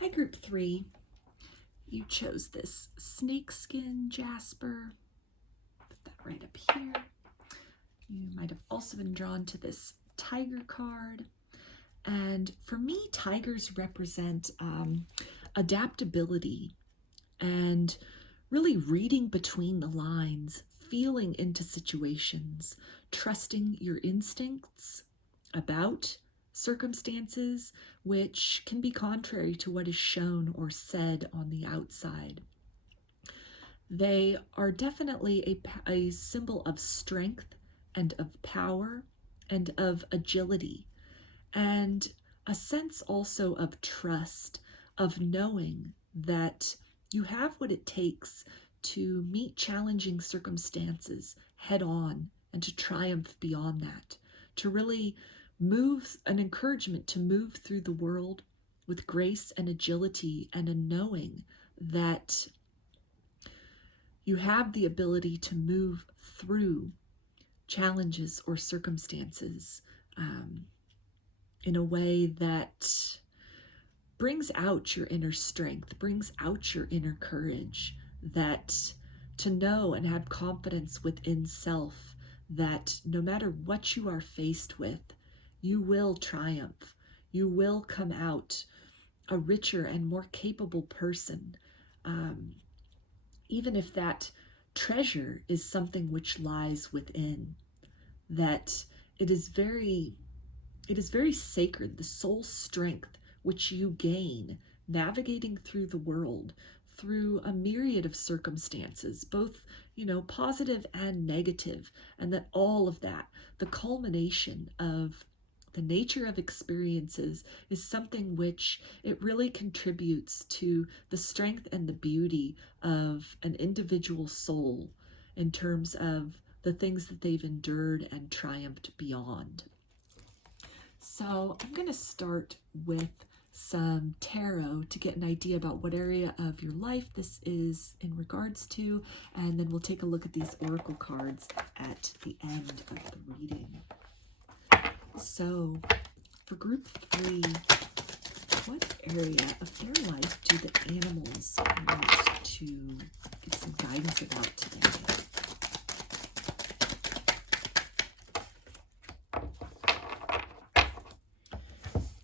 Hi, group 3. You chose this Snakeskin Jasper. Put that right up here. You might have also been drawn to this tiger card. And for me, tigers represent adaptability and really reading between the lines, feeling into situations, trusting your instincts about circumstances which can be contrary to what is shown or said on the outside. They are definitely a symbol of strength and of power and of agility, and a sense also of trust, of knowing that you have what it takes to meet challenging circumstances head on and to triumph beyond that, to really move, an encouragement to move through the world with grace and agility, and a knowing that you have the ability to move through challenges or circumstances in a way that brings out your inner strength, brings out your inner courage, that to know and have confidence within self that no matter what you are faced with, you will triumph. You will come out a richer and more capable person, even if that treasure is something which lies within, that it is very sacred, the soul strength which you gain navigating through the world, through a myriad of circumstances, both, positive and negative, and that all of that, the culmination of The nature of experiences is something which it really contributes to the strength and the beauty of an individual soul in terms of the things that they've endured and triumphed beyond. So I'm going to start with some tarot to get an idea about what area of your life this is in regards to, and then we'll take a look at these oracle cards at the end of the reading. So for group 3, what area of their life do the animals want to give some guidance about today?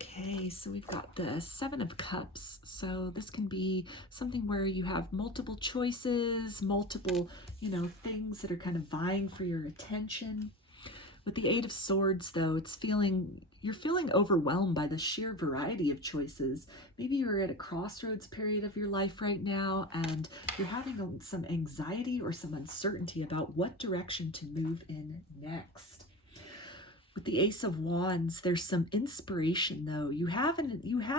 Okay, so we've got the 7 of Cups. So this can be something where you have multiple choices, multiple, things that are kind of vying for your attention. With the 8 of Swords, though, you're feeling overwhelmed by the sheer variety of choices. Maybe you're at a crossroads period of your life right now, and you're having some anxiety or some uncertainty about what direction to move in next. With the Ace of Wands, there's some inspiration, though. You have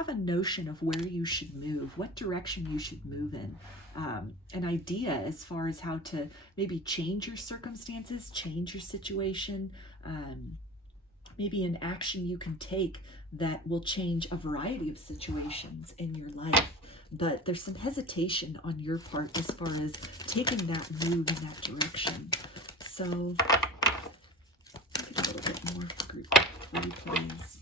a notion of where you should move, what direction you should move in. An idea as far as how to maybe change your circumstances, change your situation, maybe an action you can take that will change a variety of situations in your life. But there's some hesitation on your part as far as taking that move in that direction. So a little bit more for group 3, please.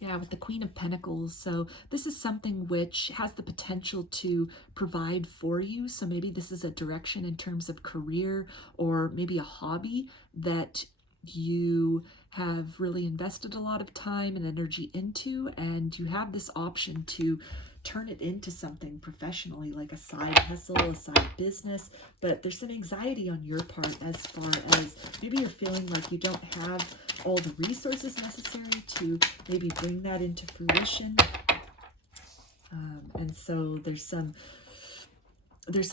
Yeah, with the Queen of Pentacles. So this is something which has the potential to provide for you. So maybe this is a direction in terms of career, or maybe a hobby that you have really invested a lot of time and energy into, and you have this option to turn it into something professionally, like a side hustle, a side business. But there's some anxiety on your part as far as maybe you're feeling like you don't have all the resources necessary to maybe bring that into fruition. And so there's some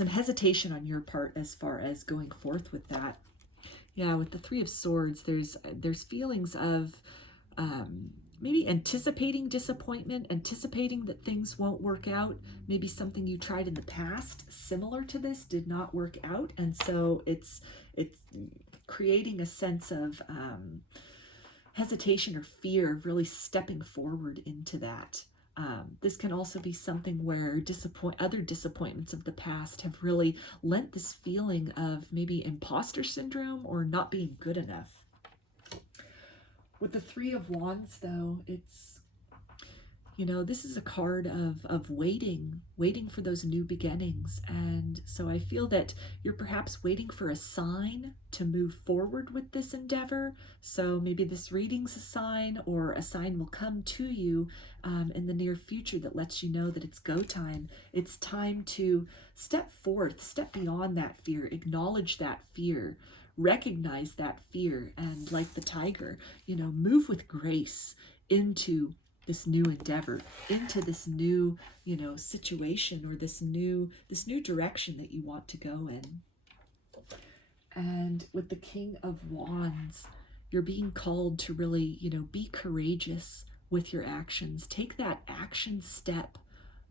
hesitation on your part as far as going forth with that. Yeah, with the 3 of Swords, there's feelings of maybe anticipating disappointment, anticipating that things won't work out. Maybe something you tried in the past similar to this did not work out, and so it's creating a sense of hesitation or fear of really stepping forward into that. This can also be something where other disappointments of the past have really lent this feeling of maybe imposter syndrome or not being good enough. With the 3 of Wands, though, it's, this is a card of waiting for those new beginnings. And so I feel that you're perhaps waiting for a sign to move forward with this endeavor. So maybe this reading's a sign, or a sign will come to you in the near future that lets you know that it's go time. It's time to step forth, step beyond that fear, acknowledge that fear, recognize that fear, and like the tiger, move with grace into this new endeavor, into this new, situation, or this new direction that you want to go in. And with the King of Wands, you're being called to really, be courageous with your actions. Take that action step.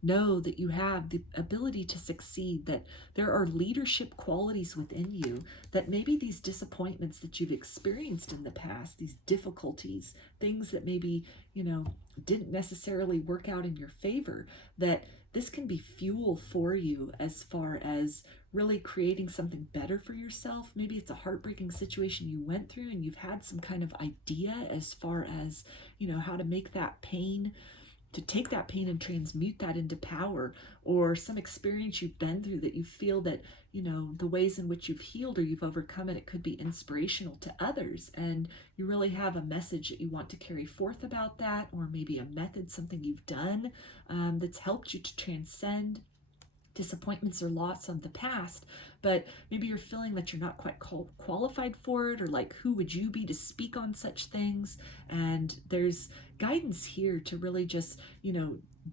Know that you have the ability to succeed, that there are leadership qualities within you, that maybe these disappointments that you've experienced in the past, these difficulties, things that maybe, didn't necessarily work out in your favor, that this can be fuel for you as far as really creating something better for yourself. Maybe it's a heartbreaking situation you went through and you've had some kind of idea as far as, how to make that pain, to take that pain and transmute that into power, or some experience you've been through that you feel that, the ways in which you've healed or you've overcome it, it could be inspirational to others. And you really have a message that you want to carry forth about that, or maybe a method, something you've done that's helped you to transcend disappointments or loss of the past, but maybe you're feeling that you're not quite qualified for it, or like, who would you be to speak on such things? And there's guidance here to really just,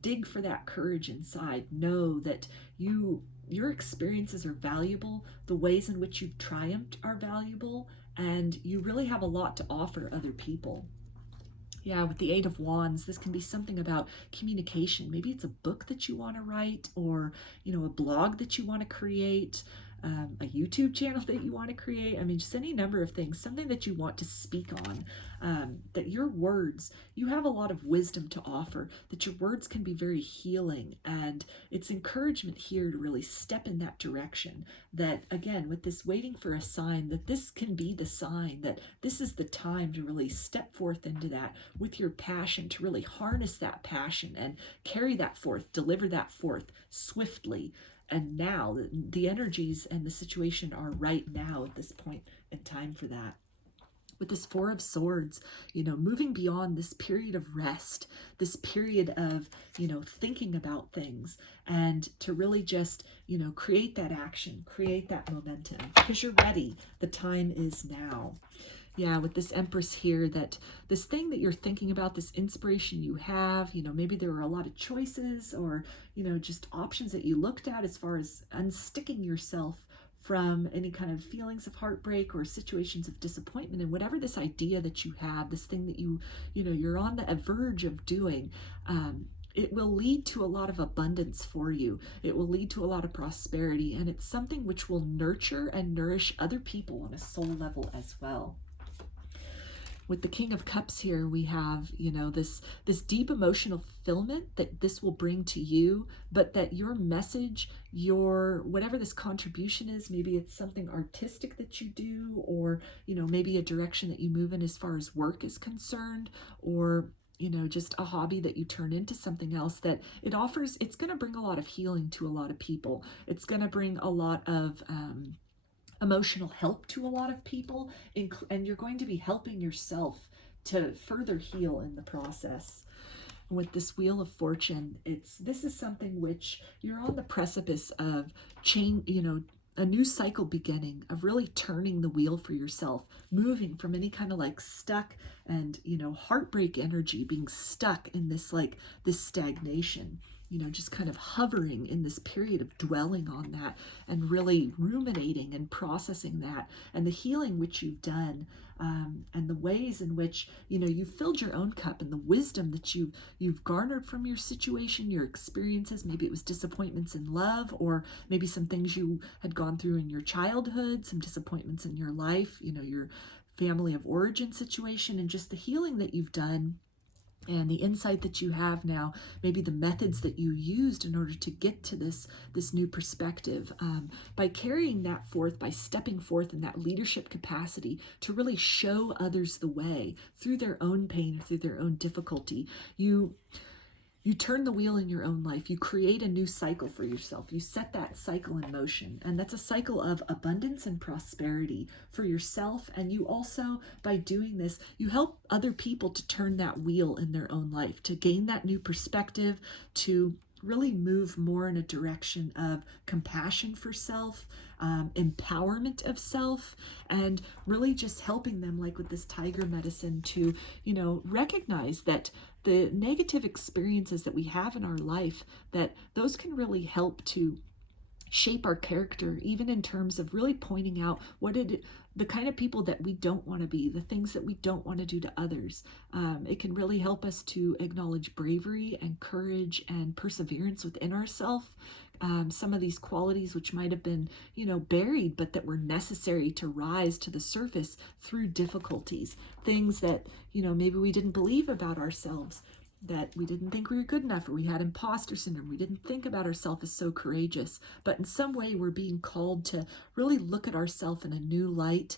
dig for that courage inside. Know that your experiences are valuable, the ways in which you've triumphed are valuable, and you really have a lot to offer other people. Yeah, with the Eight of Wands, this can be something about communication. Maybe it's a book that you want to write, or, you know, a blog that you want to create, a YouTube channel that you want to create. I mean, just any number of things, something that you want to speak on, that your words, you have a lot of wisdom to offer, that your words can be very healing. And it's encouragement here to really step in that direction. That, again, with this waiting for a sign, that this can be the sign, that this is the time to really step forth into that with your passion, to really harness that passion and carry that forth, deliver that forth swiftly. And now the energies and the situation are right now at this point in time for that. With this Four of Swords, you know, moving beyond this period of rest, this period of, you know, thinking about things, and to really just, you know, create that action, create that momentum, because you're ready. The time is now. Yeah, with this Empress here, that this thing that you're thinking about, this inspiration you have, you know, maybe there were a lot of choices, or, you know, just options that you looked at as far as unsticking yourself from any kind of feelings of heartbreak or situations of disappointment, and whatever this idea that you have, this thing that you know, you're on the verge of doing, it will lead to a lot of abundance for you. It will lead to a lot of prosperity, and it's something which will nurture and nourish other people on a soul level as well. With the King of Cups here, we have, you know, this deep emotional fulfillment that this will bring to you, but that your message, your whatever this contribution is, maybe it's something artistic that you do, or, you know, maybe a direction that you move in as far as work is concerned, or, you know, just a hobby that you turn into something else, that it offers, it's going to bring a lot of healing to a lot of people. It's going to bring a lot of emotional help to a lot of people, and you're going to be helping yourself to further heal in the process. With this Wheel of Fortune, this is something which you're on the precipice of change, you know, a new cycle beginning, of really turning the wheel for yourself, moving from any kind of like stuck and, you know, heartbreak energy, being stuck in this like this stagnation, you know, just kind of hovering in this period of dwelling on that and really ruminating and processing that, and the healing which you've done, and the ways in which, you know, you've filled your own cup, and the wisdom that you've garnered from your situation, your experiences. Maybe it was disappointments in love, or maybe some things you had gone through in your childhood, some disappointments in your life, you know, your family of origin situation, and just the healing that you've done, and the insight that you have now, maybe the methods that you used in order to get to this new perspective, by carrying that forth, by stepping forth in that leadership capacity to really show others the way through their own pain, through their own difficulty. You turn the wheel in your own life. You create a new cycle for yourself. You set that cycle in motion. And that's a cycle of abundance and prosperity for yourself. And you also, by doing this, you help other people to turn that wheel in their own life, to gain that new perspective, to really move more in a direction of compassion for self, empowerment of self, and really just helping them, like with this tiger medicine, to, you know, recognize that the negative experiences that we have in our life, that those can really help to shape our character, even in terms of really pointing out the kind of people that we don't want to be, the things that we don't want to do to others. It can really help us to acknowledge bravery and courage and perseverance within ourselves. Some of these qualities which might have been, you know, buried, but that were necessary to rise to the surface through difficulties. Things that, you know, maybe we didn't believe about ourselves, that we didn't think we were good enough, or we had imposter syndrome. We didn't think about ourselves as so courageous, but in some way we're being called to really look at ourselves in a new light,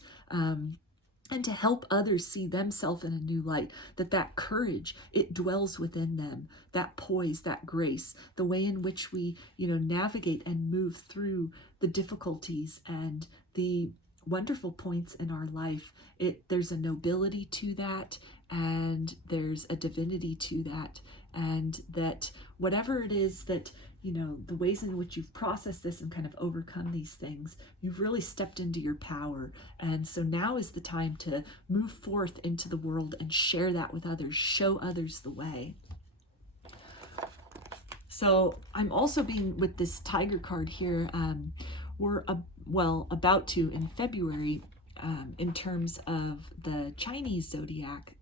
and to help others see themselves in a new light, that courage, it dwells within them, that poise, that grace, the way in which we, you know, navigate and move through the difficulties and the wonderful points in our life. There's a nobility to that, and there's a divinity to that, and that whatever it is that, you know, the ways in which you've processed this and kind of overcome these things, you've really stepped into your power. And so now is the time to move forth into the world and share that with others, show others the way. So I'm also being, with this tiger card here, we're about to, in February, in terms of the Chinese zodiac,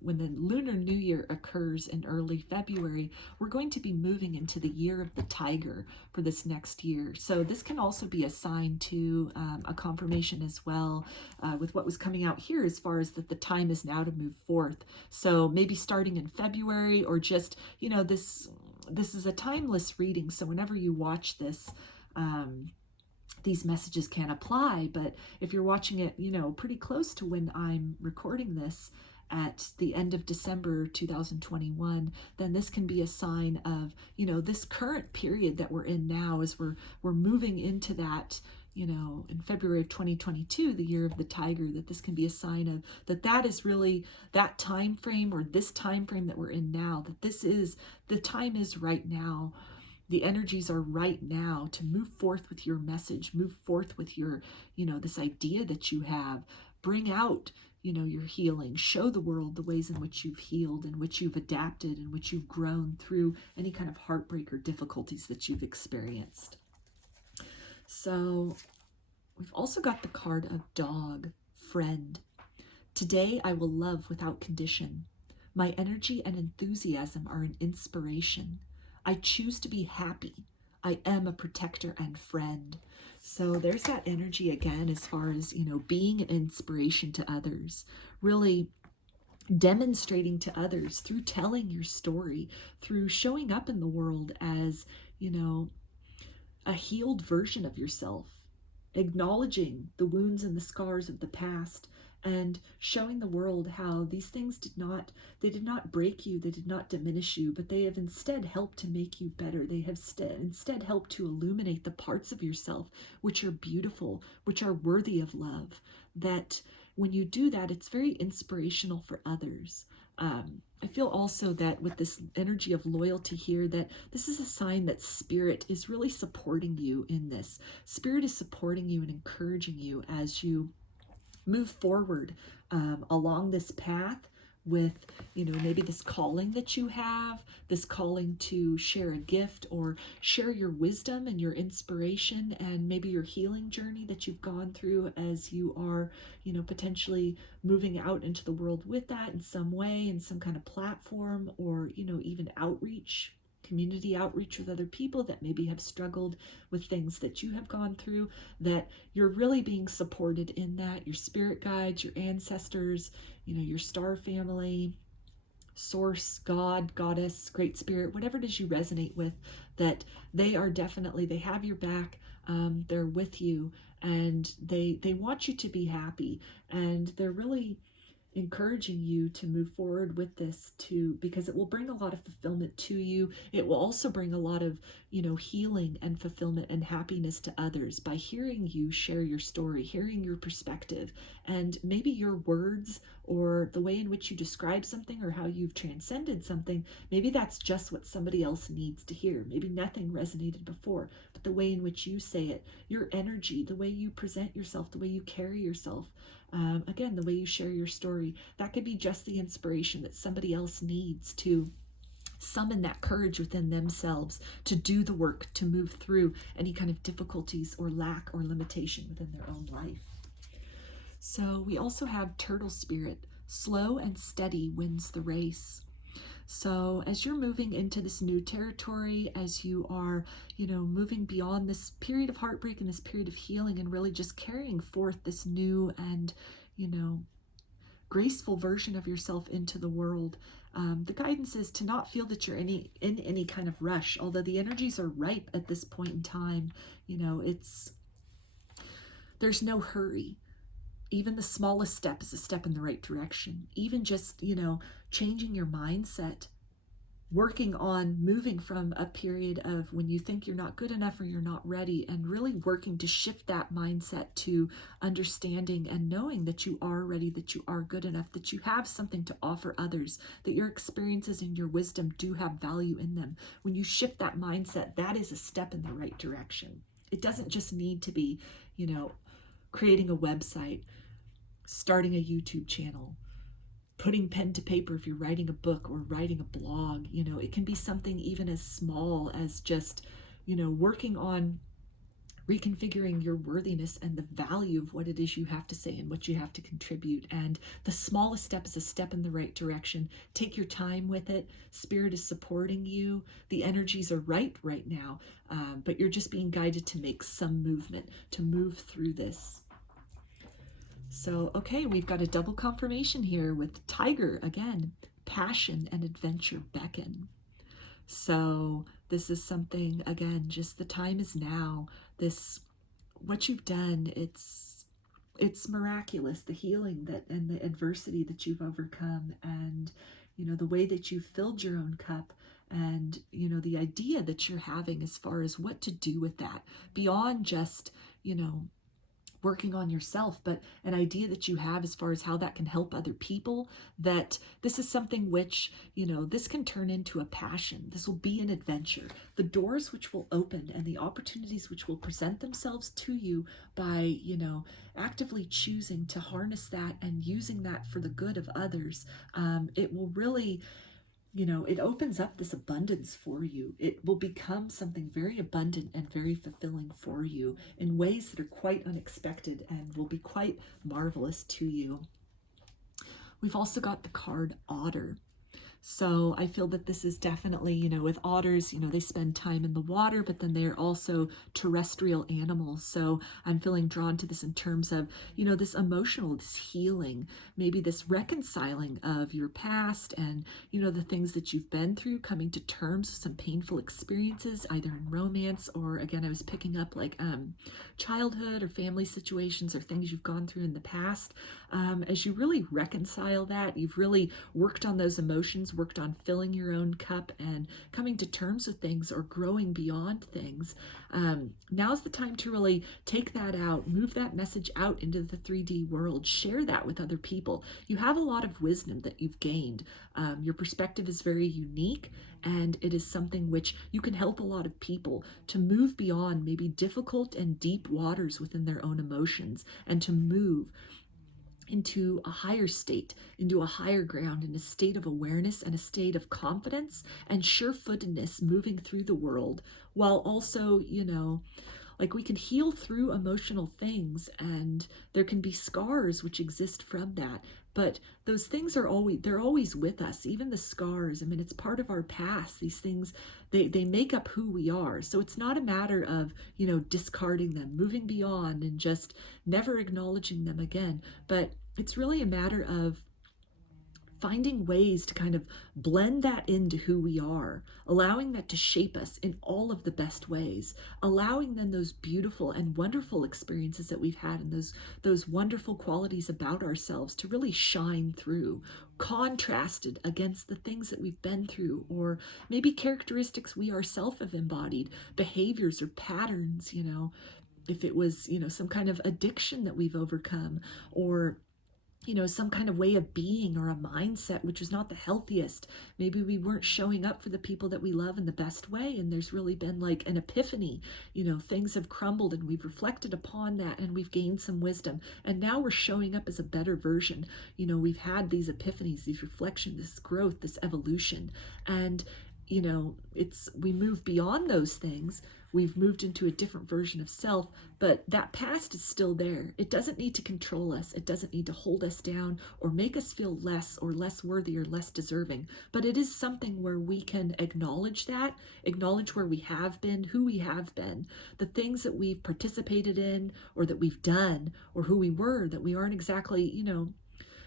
when the Lunar New Year occurs in early February, we're going to be moving into the year of the tiger for this next year. So this can also be a sign to a confirmation as well with what was coming out here as far as that the time is now to move forth. So maybe starting in February, or just, you know, this is a timeless reading. So whenever you watch this, these messages can apply, but if you're watching it, you know, pretty close to when I'm recording this at the end of December 2021, then this can be a sign of, you know, this current period that we're in now, as we're moving into that, you know, in February of 2022, the year of the tiger, that this can be a sign of that is really that time frame, or this time frame that we're in now, that this is, the time is right now. The energies are right now to move forth with your message, move forth with your, you know, this idea that you have, bring out, you know, your healing, show the world the ways in which you've healed, in which you've adapted, in which you've grown through any kind of heartbreak or difficulties that you've experienced. So we've also got the card of dog, friend. Today I will love without condition. My energy and enthusiasm are an inspiration. I choose to be happy. I am a protector and friend. So there's that energy again, as far as, you know, being an inspiration to others, really demonstrating to others through telling your story, through showing up in the world as, you know, a healed version of yourself, acknowledging the wounds and the scars of the past, and showing the world how these things did not break you, they did not diminish you, but they have instead helped to make you better. They have instead helped to illuminate the parts of yourself which are beautiful, which are worthy of love. That when you do that, it's very inspirational for others. I feel also that with this energy of loyalty here, that this is a sign that Spirit is really supporting you in this. Spirit is supporting you and encouraging you as you move forward along this path with, you know, maybe this calling that you have, this calling to share a gift or share your wisdom and your inspiration, and maybe your healing journey that you've gone through as you are, you know, potentially moving out into the world with that in some way, in some kind of platform, or, you know, even outreach, community outreach with other people that maybe have struggled with things that you have gone through, that you're really being supported in that. Your spirit guides, your ancestors, you know, your star family, source, God, goddess, great spirit, whatever it is you resonate with, that they are definitely, they have your back, they're with you, and they want you to be happy, and they're really encouraging you to move forward with this because it will bring a lot of fulfillment to you. It will also bring a lot of, you know, healing and fulfillment and happiness to others by hearing you share your story, hearing your perspective, and maybe your words or the way in which you describe something or how you've transcended something. Maybe that's just what somebody else needs to hear. Maybe nothing resonated before, but the way in which you say it, your energy, the way you present yourself, the way you carry yourself, again, the way you share your story, that could be just the inspiration that somebody else needs to summon that courage within themselves to do the work, to move through any kind of difficulties or lack or limitation within their own life. So we also have turtle spirit. Slow and steady wins the race. So as you're moving into this new territory, as you are, you know, moving beyond this period of heartbreak and this period of healing, and really just carrying forth this new and, you know, graceful version of yourself into the world, the guidance is to not feel that you're in any kind of rush, although the energies are ripe at this point in time. You know, there's no hurry. Even the smallest step is a step in the right direction. Even just, you know, changing your mindset, working on moving from a period of when you think you're not good enough or you're not ready, and really working to shift that mindset to understanding and knowing that you are ready, that you are good enough, that you have something to offer others, that your experiences and your wisdom do have value in them. When you shift that mindset, that is a step in the right direction. It doesn't just need to be, you know, creating a website, starting a YouTube channel, putting pen to paper if you're writing a book or writing a blog. You know, it can be something even as small as just, you know, working on reconfiguring your worthiness and the value of what it is you have to say and what you have to contribute. And the smallest step is a step in the right direction. Take your time with it. Spirit is supporting you. The energies are right now, but you're just being guided to make some movement, to move through this. So, okay, we've got a double confirmation here with Tiger again. Passion and adventure beckon. So this is something, again, just the time is now. This, what you've done, it's miraculous, the healing that and the adversity that you've overcome, and the way that you filled your own cup, and the idea that you're having as far as what to do with that beyond just working on yourself, but an idea that you have as far as how that can help other people, that this is something which, this can turn into a passion. This will be an adventure. The doors which will open and the opportunities which will present themselves to you by, actively choosing to harness that and using that for the good of others, it will really, it opens up this abundance for you. It will become something very abundant and very fulfilling for you in ways that are quite unexpected and will be quite marvelous to you. We've also got the card Otter. So I feel that this is definitely, with otters, they spend time in the water, but then they're also terrestrial animals. So I'm feeling drawn to this in terms of, this emotional, this healing, maybe this reconciling of your past and, the things that you've been through, coming to terms with some painful experiences, either in romance or, again, I was picking up like childhood or family situations or things you've gone through in the past. As you really reconcile that, you've really worked on those emotions, worked on filling your own cup and coming to terms with things or growing beyond things. Now's the time to really take that out, move that message out into the 3D world, share that with other people. You have a lot of wisdom that you've gained. Your perspective is very unique, and it is something which you can help a lot of people to move beyond maybe difficult and deep waters within their own emotions, and to move into a higher state, into a higher ground, in a state of awareness and a state of confidence and sure-footedness moving through the world, while also, like we can heal through emotional things, and there can be scars which exist from that. But those things they're always with us, even the scars. I mean, it's part of our past. These things, they make up who we are. So it's not a matter of, discarding them, moving beyond and just never acknowledging them again. But it's really a matter of finding ways to kind of blend that into who we are, allowing that to shape us in all of the best ways, allowing then those beautiful and wonderful experiences that we've had and those wonderful qualities about ourselves to really shine through, contrasted against the things that we've been through, or maybe characteristics we ourselves have embodied, behaviors or patterns, if it was, some kind of addiction that we've overcome, or some kind of way of being or a mindset which was not the healthiest. Maybe we weren't showing up for the people that we love in the best way, and there's really been like an epiphany. Things have crumbled, and we've reflected upon that, and we've gained some wisdom, and now we're showing up as a better version. We've had these epiphanies, these reflections, this growth, this evolution, and we move beyond those things. We've moved into a different version of self, but that past is still there. It doesn't need to control us. It doesn't need to hold us down or make us feel less or less worthy or less deserving. But it is something where we can acknowledge that, acknowledge where we have been, who we have been, the things that we've participated in or that we've done, or who we were that we aren't exactly,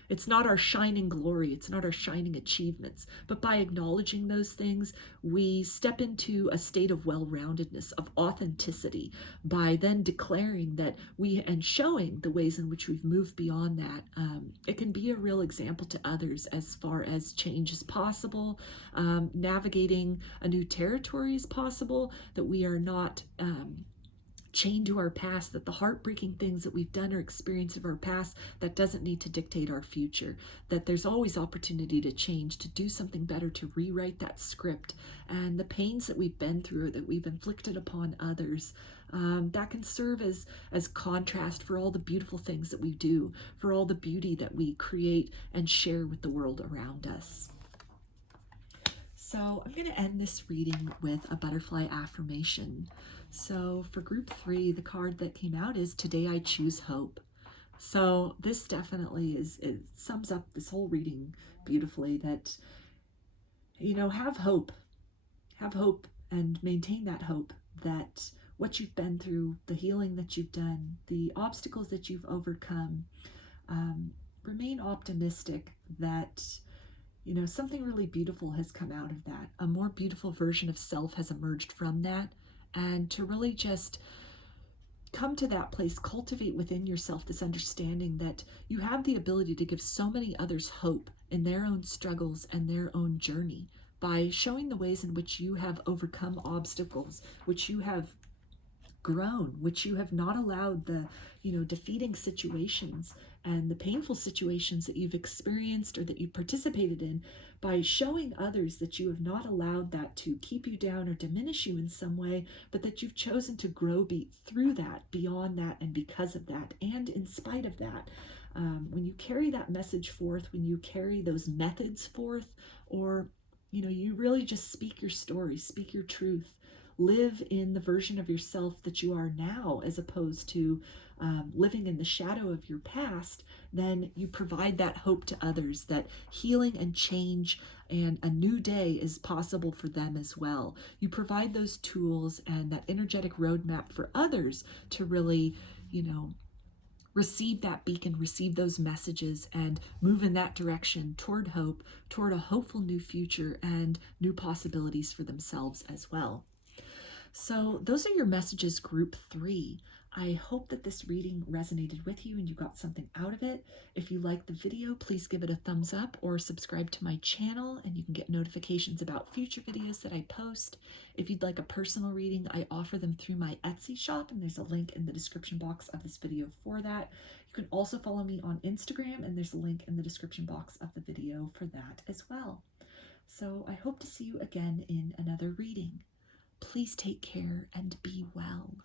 it's not our shining glory. It's not our shining achievements. But by acknowledging those things, we step into a state of well-roundedness, of authenticity, by then declaring that and showing the ways in which we've moved beyond that. It can be a real example to others as far as change is possible, navigating a new territory is possible, that we are not chained to our past, that the heartbreaking things that we've done or experienced of our past, that doesn't need to dictate our future, that there's always opportunity to change, to do something better, to rewrite that script. And the pains that we've been through, or that we've inflicted upon others, that can serve as contrast for all the beautiful things that we do, for all the beauty that we create and share with the world around us. So I'm going to end this reading with a butterfly affirmation. So for group 3, the card that came out is Today I Choose Hope. So this definitely it sums up this whole reading beautifully, that, you know, have hope and maintain that hope, that what you've been through, the healing that you've done, the obstacles that you've overcome, remain optimistic that, you know, something really beautiful has come out of that. A more beautiful version of self has emerged from that. And to really just come to that place, cultivate within yourself this understanding that you have the ability to give so many others hope in their own struggles and their own journey by showing the ways in which you have overcome obstacles, which you have grown, which you have not allowed the, you know, defeating situations and the painful situations that you've experienced or that you've participated in, by showing others that you have not allowed that to keep you down or diminish you in some way, but that you've chosen to grow through that, beyond that, and because of that, and in spite of that. When you carry that message forth, when you carry those methods forth, or, you know, you really just speak your story, speak your truth, live in the version of yourself that you are now, as opposed to living in the shadow of your past, then you provide that hope to others that healing and change and a new day is possible for them as well. You provide those tools and that energetic roadmap for others to really, you know, receive that beacon, receive those messages, and move in that direction toward hope, toward a hopeful new future and new possibilities for themselves as well. So those are your messages, group 3. I hope that this reading resonated with you and you got something out of it. If you liked the video, please give it a thumbs up or subscribe to my channel, and you can get notifications about future videos that I post. If you'd like a personal reading, I offer them through my Etsy shop, and there's a link in the description box of this video for that. You can also follow me on Instagram, and there's a link in the description box of the video for that as well. So I hope to see you again in another reading. Please take care and be well.